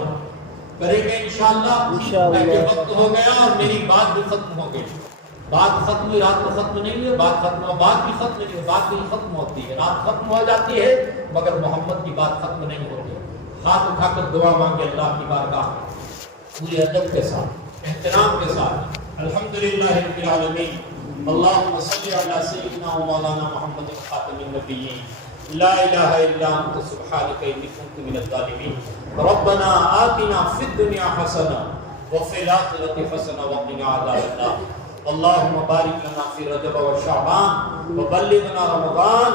کریں گے انشاءاللہ۔ کہ وقت ہو گیا اور میری بات بھی ختم ہو گئی۔ بات ختم ہوئی، رات کو ختم نہیں ہوئی، بات ختم ہو، بات بھی ختم نہیں ہوئی، بات بھی ختم ہوتی ہے، رات ختم ہو جاتی ہے مگر محمد کی بات ختم نہیں ہوتی۔ ہاتھ اٹھا کر دعا مانگے اللہ کی بارگاہ پورے ادب کے ساتھ، احترام کے ساتھ۔ الحمدللہ رب العالمین، اللہم صلی علی سیدنا و مولانا محمد خاتم النبیین، لا الہ الا انت سبحانک انی کنت من الظالمین۔ ربنا آتنا فی الدنیا حسنہ وفی الآخرۃ حسنہ وقنا عذاب النار۔ اللہم بارک لنا فی رجب و شعبان وبلغنا رمضان۔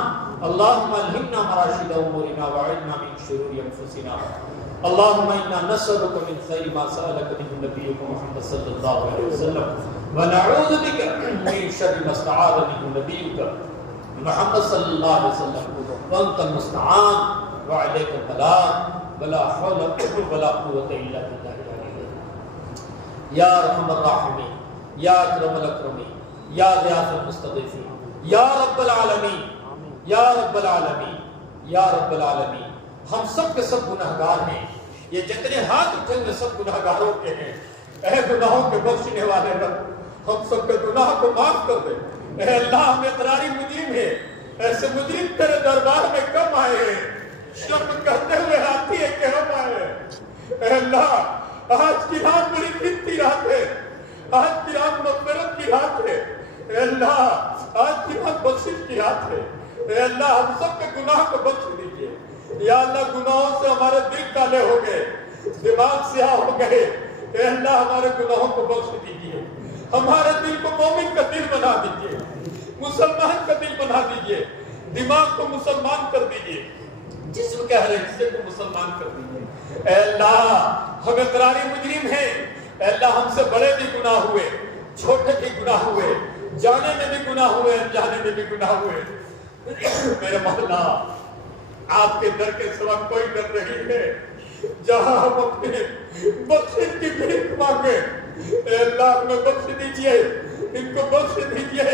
اللہم الہمنا مراشد امورنا وعدنا من شرور انفسنا۔ اللہم انا نسألک من خیر ما سألک منہ نبیک محمد صلی اللہ علیہ وسلم ونعوذ بک من شر ما استعاذ منہ نبیک محمد صلی اللہ علیہ وسلم وانت المستعان وعلیک البلاغ ولا حول ولا قوة الا باللہ العلی العظیم۔ یا ارحم الراحمین، یا اکرم الاکرمین، یا غیاث المستضیفین، یا رب العالمین، یا رب العالمین، یا رب العالمین۔ ہم سب کے سب گناہگار ہیں، یہ جتنے ہاتھ اٹھے ہوئے سب گناہگاروں کے ہیں۔ اے گناہوں کے بخشنے والے رب، ہم سب کے گناہ کو معاف کر دے۔ اے اللہ ہم اقراری مجرم ہیں، ایسے مجرم تیرے دربار میں کم آئے ہیں، شرم کرتے ہوئے آتی ہے کہ ہم آئے ہیں۔ اے اللہ آج کی رات بڑی قیمتی رات ہے، آج کی رات مغفرت کی رات ہے۔ اے اللہ آج کی رات بخشش کی رات ہے۔ اے اللہ ہم سب کے گناہ کو بخش دیجئے۔ یا اللہ گناہوں سے ہمارے دل کالے ہو گئے، دماغ سیاہ ہو گئے۔ اے اللہ ہمارے گناہوں کو بخش دیجئے، ہمارے دل کو مومن کا دل بنا دیجئے، مسلمان کا دل بنا دیجئے، دماغ کو مسلمان کر دیجئے، جسم کے ہر حصے کو مسلمان کر دیجئے۔ اے اللہ ہم اقراری مجرم ہیں، اے اللہ ہم سے بڑے بھی گناہ ہوئے، چھوٹے بھی گناہ ہوئے، جانے میں بھی گناہ ہوئے، جانے میں بھی گناہ ہوئے۔ میرے مولا آپ کے در کے سوا کوئی در نہیں ہے جہاں ہم اپنے بخشش کی بھیک مانگے۔ اے اللہ ہمیں بخش دیجئے، ان کو بخش دیجئے،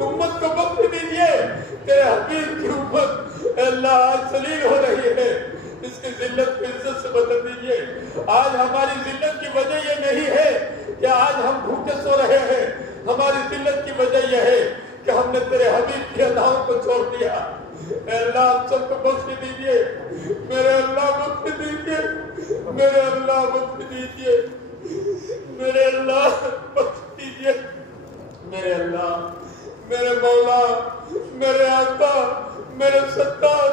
امت کو بخش دیجئے۔ تیرے حبیب کی امت اے اللہ آج ذلیل ہو رہی ہے، اس کی ذلت کو عزت سے بدل دیجئے۔ آج ہماری ذلت کی وجہ یہ نہیں ہے کہ آج ہم بھوکے سو رہے ہیں، ہماری ذلت کی وجہ یہ ہے کہ ہم نے تیرے حبیب کی اداؤں کو چھوڑ دیا۔ اے اللہ آپ سب کو بخش دیجئے، میرے اللہ بخش دیجئے، میرے اللہ بخش دیجئے، میرے اللہ بخش دیجئے، میرے اللہ، میرے مولا، میرے آقا، میرے ستار،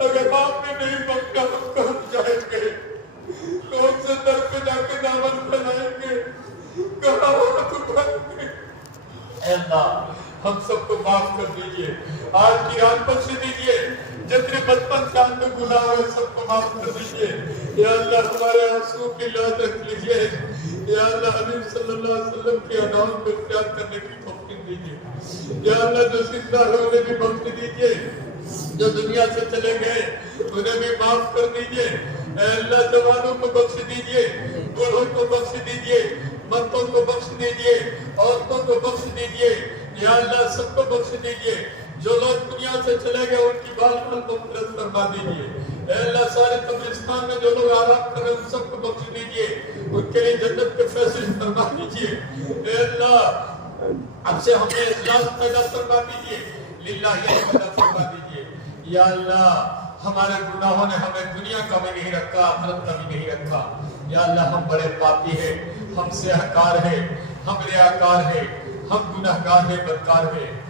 اگر آپ نے نہیں بخشا ہم کہاں جائیں گے؟ کون سے در پہ جا کے دعوت پھیلائیں گے؟ کہاں ہاتھ اٹھائیں گے؟ اے اللہ ہم سب کو معاف کر دیجئے، آج کی رات بخش دیجئے، جتنے بچپن سے ہم نے گناہ ہوئے سب کو معاف کر دیجئے۔ یا اللہ ہمارے آنسو کی لاج رکھ لیجئے، یا اللہ حبیب صلی اللہ علیہ وسلم کی اداؤں کو اختیار کرنے کی توفیق دیجئے۔ یا اللہ جو زندہ ہے انہیں بھی بخش دیجئے، جو دنیا سے چلے گئے انہیں بھی معاف کر دیجئے۔ اے اللہ جوانوں کو بخش دیجئے، بوڑھوں کو بخش دیجئے، مردوں کو بخش دیجئے، عورتوں کو بخش دیجئے، یا اللہ سب کو بخش دیجئے۔ جو لوگ دنیا سے چلے گئے ان کی بال بال مغفرت فرما دیجئے۔ اے اللہ سارے قبرستان میں جو لوگ آرام کر رہے ہیں ان سب کو بخش دیجئے، ان کے لیے جنت کے فیصلے فرما دیجئے۔ اے اللہ اب سے ہمیں اخلاص پیدا فرما دیجئے، للہ پیدا فرما دیجئے۔ یا اللہ ہمارے گناہوں نے ہمیں دنیا کا بھی نہیں رکھا، آخرت کا بھی نہیں رکھا۔ یا اللہ ہم بڑے پاپی ہیں، ہم سیاہکار ہیں، ہم ریاکار ہیں، ہم گناہگار ہیں، بدکار ہیں۔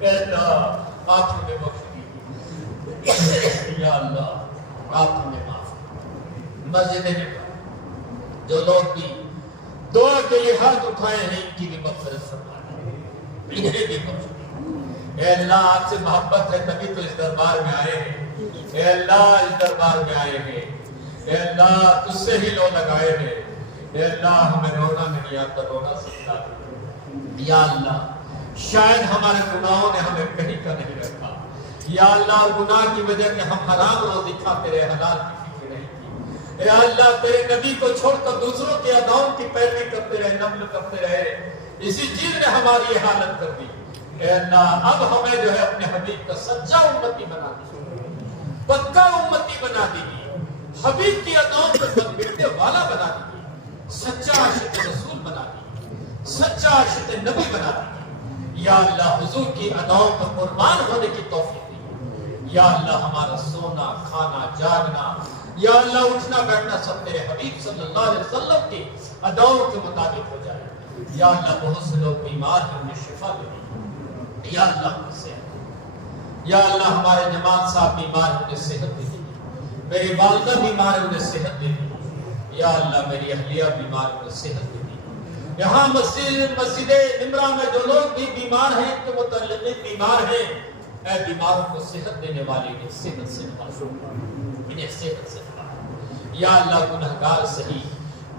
اے اللہ آپ ہمیں بخش دیجئے، یا اللہ آپ ہمیں معاف کیجیے۔ مسجد میں جو لوگ بھی دعا کے لیے ہاتھ اٹھائے ہیں ان کی بھی مغفرت فرما دیجیے، انہیں بھی بخش دیجیے۔ اے اللہ آپ سے محبت ہے تبھی تو اس دربار میں آئے ہیں، اے اللہ اس دربار میں آئے ہیں، اے اللہ تجھ سے ہی لو لگائے ہیں، اے اللہ ہمیں رونا نہیں آتا، رونا سکھا دے۔ یا اللہ شاید ہمارے گناہوں نے ہمیں کہیں کا نہیں رکھا، یا اللہ گناہ کی وجہ کہ ہم حرام روزی کھاتے رہے، حلال کی فکر نہیں کی۔ اے اللہ تیرے نبی کو چھوڑ کر دوسروں کی اداؤں کی پیروی کرتے رہے، نفل کرتے رہے، اسی چیز نے ہماری یہ حالت کر دی۔ اے اللہ اب ہمیں جو ہے اپنے حبیب کا سچا امتی بنا دیجیے، پکا امتی بنا دیجیے، حبیب کی اداؤں پر مٹنے والا بنا دیجیے، سچا عاشق رسول بنا دیجیے، سچا عاشق نبی بنا دیجیے۔ یا اللہ حضور کی اداؤں پر قربان ہونے کی توفیق دیجیے۔ یا اللہ ہمارا سونا کھانا جاگنا، یا اللہ اٹھنا بیٹھنا سب تیرے حبیب صلی اللہ علیہ وسلم کی اداؤں کے مطابق ہو جائے۔ یا اللہ بہت سے لوگ بیمار ہیں انہیں شفا دے دیجیے، یا اللہ کی صحت۔ یا اللہ ہمارے جمال صاحب بیمار ہیں انہیں صحت دے دیجیے، میری والدہ بیمار ہیں انہیں صحت دے دیجیے، یا اللہ میری اہلیہ بیمار ہیں انہیں صحت دے دیجیے۔ یہاں مسجد نمرہ میں جو لوگ بھی بیمار ہیں ان کے متعلق بیمار ہیں، اے بیماروں کو صحت دینے والے انہیں صحت سے نوازو، انہیں صحت سے نوازو۔ یا اللہ گنہگار صحیح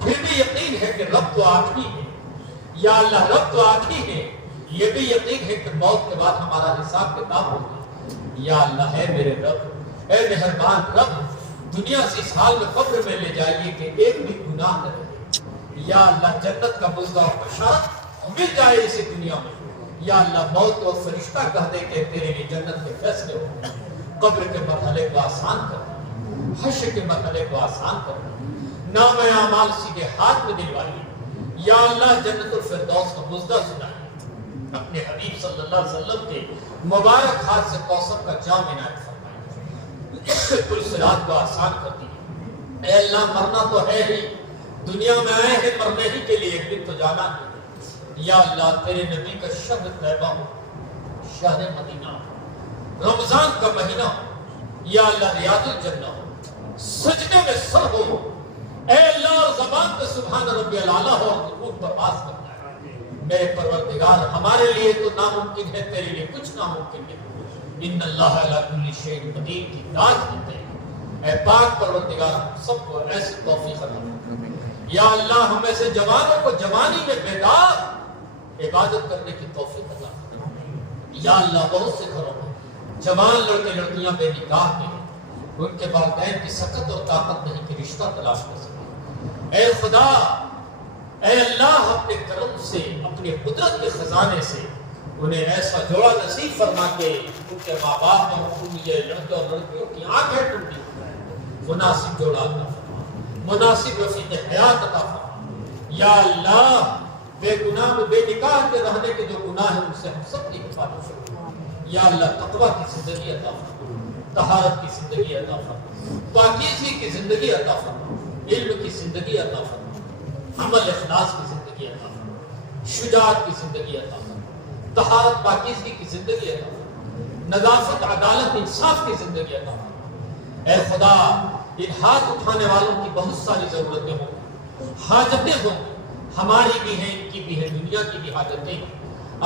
پھر بھی یقین ہے کہ رب تو آپ ہی ہے، یا اللہ رب تو آپ ہی ہے، یہ بھی یقین ہے کہ موت کے بعد ہمارا حساب کتاب ہوگا۔ یا اللہ اے میرے رب، اے مہربان رب، دنیا سے اس حال میں قبر میں لے جائیے کہ ایک بھی گناہ نہ رہے۔ یا اللہ جنت کا مزدہ و بشارت مل جائے اسی دنیا میں۔ یا اللہ موت کو فرشتہ کہہ دے کہ تیرے لیے جنت کے فیصلے ہو، قبر کے مرحلے کو آسان کر دے، حشر کے مرحلے کو آسان کر دے، نام اعمال سیدھے ہاتھ میں دلوائیے۔ یا اللہ جنت الفردوس کا مزدہ سنائیے، اپنے حبیب صلی اللہ علیہ وسلم کے مبارک ہاتھ سے کوثر کا جام عنایت فرمائیے، کل صراط کو آسان کر دیجیے۔ اے اللہ مرنا تو ہے ہی، دنیا میں آئے ہیں مرنے ہی کے لیے، ایک دن تو جانا ہے۔ یا اللہ تیرے نبی کا شہر طیبہ ہو، شہر مدینہ ہو، رمضان کا مہینہ ہو، یا اللہ ریاض الجنہ ہو، سجدے میں سر ہو، اے اللہ زبان پہ سبحان ربی العالی ہو، رکوع پر باز کرنا ہے۔ میرے پروردگار ہمارے لیے تو ناممکن ہے، تیرے لیے کچھ ناممکن ہے۔ ان اللہ علی کل شیء قدیر کی داد دیتے ہیں۔ اے پاک پروردگار سب کو ایسی توفیق عطا فرما۔ یا اللہ ہمیں سے جوانوں کو جوانی میں بیدار عبادت کرنے کی توفیق عطا فرما۔ یا اللہ بہت سے گھروں میں جوان لڑکے لڑکیاں بے نکاح کے ہیں، ان کے والدین کی سکت اور طاقت نہیں کہ رشتہ تلاش کر سکے۔ اے خدا، اے اللہ اپنے کرم سے، اپنی قدرت کے خزانے سے انہیں ایسا جوڑا نصیب فرما کے ان کے ماں باپ اور ان یہ لڑکے اور لڑکیوں کی آنکھیں ٹوٹی مناسب جوڑا عطا فرما، مناسب رفیق حیات عطا فرما۔ یا اللہ بے گناہ بے نکاح کے رہنے کے جو گناہ ہیں ان سے ہم سب کی حفاظت فرما۔ یا اللہ تقویٰ کی زندگی عطا فرما، طہارت کی زندگی عطا فرما، پاکیزگی کی زندگی عطا فرما، علم کی زندگی عطا فرما، عمل اخلاص کی زندگی عطا فرما، شجاعت کی زندگی عطا فرما، طہارت پاکیزگی کی زندگی عطا فرما، نظافت عدالت انصاف کی زندگی عطا فرما۔ اے خدا، ان ہاتھ اٹھانے والوں کی بہت ساری ضرورتیں ہوں، حاجتیں ہوں، ہماری بھی ہیں، ان کی بھی ہے، دنیا کی بھی حاجتیں ہیں،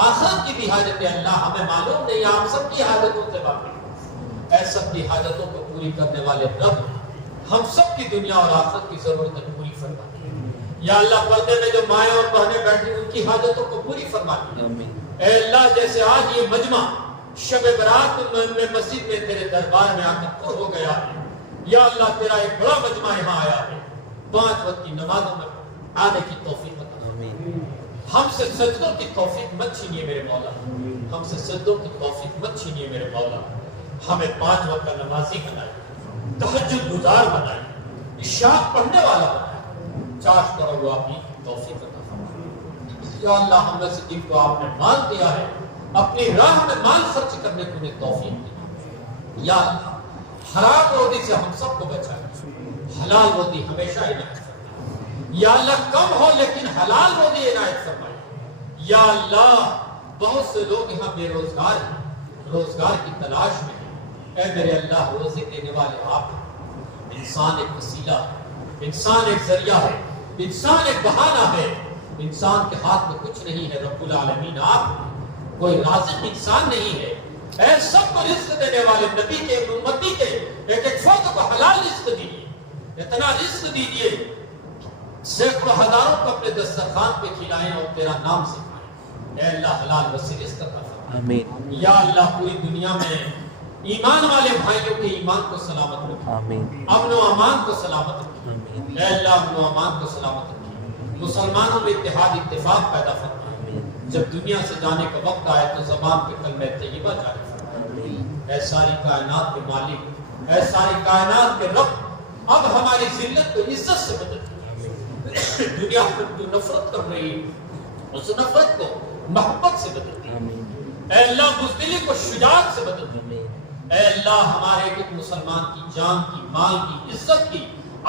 آخرت کی بھی حاجتیں اللہ ہمیں معلوم نہیں، آپ سب کی حاجتوں سے واقف۔ اے سب کی حاجتوں کو پوری کرنے والے رب، ہم سب کی دنیا اور آخرت کی ضرورتیں پوری فرما دیں۔ یا اللہ پردے میں جو مائیں اور بہنیں بیٹھی ان کی حاجتوں کو پوری فرما دیں۔ اے اللہ جیسے آج یہ مجمع شب برات میں مسجد میں تیرے دربار میں آ کر پر ہو گیا ہے، یا اللہ تیرا ایک بڑا مجمع یہاں آیا ہے، 5 وقت کی نمازوں میں آنے کی توفیق عطا فرما۔ ہم سے سجدوں کی توفیق مت چھینیے میرے مولا، ہم سے سجدوں کی توفیق مت چھینیے میرے مولا، ہمیں 5 وقت کا نمازی بنائے، تہجد گزار بنائے، عشاء پڑھنے والا بنائے، چاش کرو وہ آپ کی توفیق عطا فرما۔ یا اللہ ہم میں سے جن کو آپ نے مال دیا ہے اپنی راہ میں مال خرچ کرنے کو انہیں توفیق دی۔ یا اللہ حرام روزی سے ہم سب کو بچائے، حلال روزی ہمیشہ عنایت فرمائے۔ یا اللہ کم ہو لیکن حلال روزی عنایت فرمائے۔ یا اللہ بہت سے لوگ یہاں بے روزگار ہیں، روزگار کی تلاش میں ہیں، اے میرے اللہ روزی دینے والے آپ ہیں۔ انسان ایک وسیلہ ہے، انسان ایک ذریعہ ہے، انسان ایک بہانہ ہے، انسان کے ہاتھ میں کچھ نہیں ہے، رب العالمین آپ ہیں، کوئی رازق انسان نہیں ہے۔ اے سب کو رزق دینے والے نبی کے امتی کے ایک ایک فرد کو حلال رزق دیجیے، اتنا رزق دیجیے سینکڑوں ہزاروں کو اپنے دسترخوان پہ کھلائیں اور تیرا نام سکھائیں۔ اے اللہ حلال وسیع رزق عطا فرما۔ آمین۔ یا اللہ پوری دنیا میں ایمان والے بھائیوں کے ایمان کو سلامت رکھیں، آمین۔ امن و امان کو سلامت رکھیں۔ آمین۔ اے اللہ امن و امان کو سلامت رکھیں، مسلمانوں میں اتحاد اتفاق پیدا فرمائیں۔ جب دنیا سے جانے کا وقت آئے تو زبان پہ کلمہ طیبہ جاری فرمائیں۔ اے ساری کائنات کے مالک، اے ساری کائنات کے رب، اب ہماری ذلت کو عزت سے بدل دیں۔ دنیا پر جو نفرت کر رہی ہے اس نفرت کو محبت سے بدل دیں۔ اے اللہ بزدلی کو شجاعت سے بدل دیں۔ اے اللہ ہمارے ایک مسلمان کی جان کی، مال کی، عزت کی،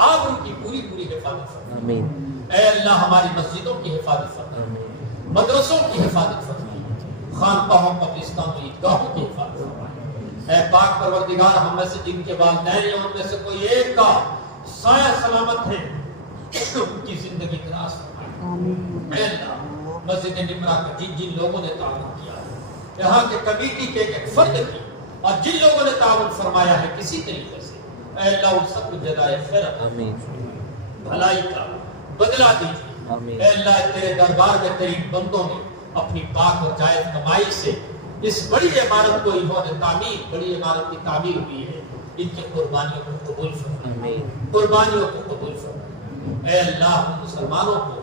آبرو کی پوری حفاظت فرمائے۔ اے اللہ ہماری مسجدوں کی حفاظت فرمائے، مدرسوں کی حفاظت فرمائے، خانقاہوں قبرستانوں عیدگاہوں کی حفاظت فرمائے۔ اے پاک پروردگار ہم میں سے جن کے والدین ہیں ان میں سے کوئی ایک کا سایہ سلامت ہے ان کی زندگی دراز فرمائے۔ اے اللہ مسجد نمرہ کا جن لوگوں نے تعاون کیا ہے، یہاں کے کمیٹی کے ایک فرد کی اور جن لوگوں نے تعاون فرمایا ہے کسی طریقے سے، اے اللہ ان سب کو جزائے خیر بھلائی کا بدلہ دیجیے۔ اے اللہ تیرے دربار میں تیری بندوں نے اپنی پاک اور جائز کمائی سے اس بڑی عمارت کو انہوں نے تعمیر، بڑی عمارت کی تعمیر ہوئی ہے، ان کی قربانیوں کو قبول فرمائے، قربانیوں کو قبول فرمائے۔ اے اللہ ہم مسلمانوں کو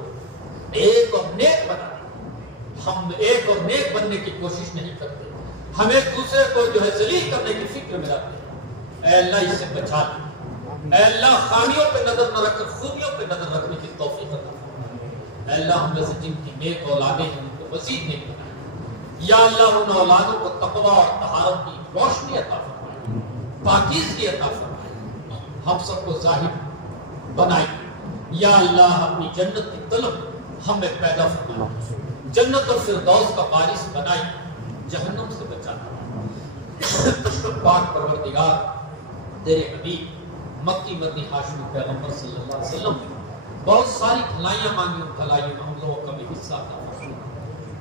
ایک اور نیک بنا دے، ہم ایک اور نیک بننے کی کوشش نہیں کرتے، ہم ایک دوسرے کو جو ہے ذلیل کرنے کی فکر میں رکھتے ہیں۔ اے اللہ اس سے بچا لے، اے اللہ خامیوں پہ نظر نہ رکھ کر خوبیوں پہ نظر رکھنے کی توفیق عطا فرما۔ اے اللہ ہم میں سے جن کی نیک اولادیں ہیں ان کو مزید نیک بنائے، یا اللہ ان اولادوں کو تقویٰ اور طہارت کی روشنی عطا فرمائے، پاکیزگی عطا فرمائے، ہم سب کو ظاہر بنائے۔ یا اللہ اپنی جنت کی طلب ہم میں پیدا فرمائے، جنت اور فردوس کا وارث بنائے، جہنم سے بچانا۔ پاک پروردگار تیرے حبیب مکی مدنی ہاشمی پیغمبر صلی اللہ علیہ وسلم نے بہت ساری بھلائیاں مانگی، ان بھلائیوں میں ہم لوگوں کا بھی حصہ تھا۔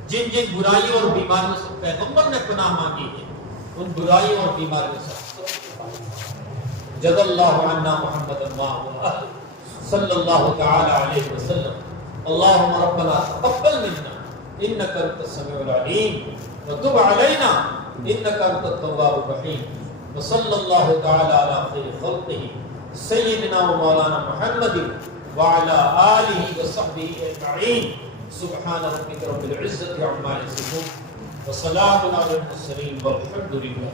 جن جن برائیوں اور بیماریوں سے پیغمبر نے پناہ مانگی ہے ان برائیوں اور بیماریوں سے جزا اللہ عنا محمد صلی اللہ تعالی علیہ وسلم۔ اللہم ربنا تقبل منا إنك أنت السميع العليم وتب علينا إنك أنت التواب الرحيم وصلى الله تعالى على خير خلقه سيدنا ومولانا محمد وعلى آله وصحبه أجمعين سبحان ربك رب العزة عما يصفون وسلام على المرسلين والحمد لله.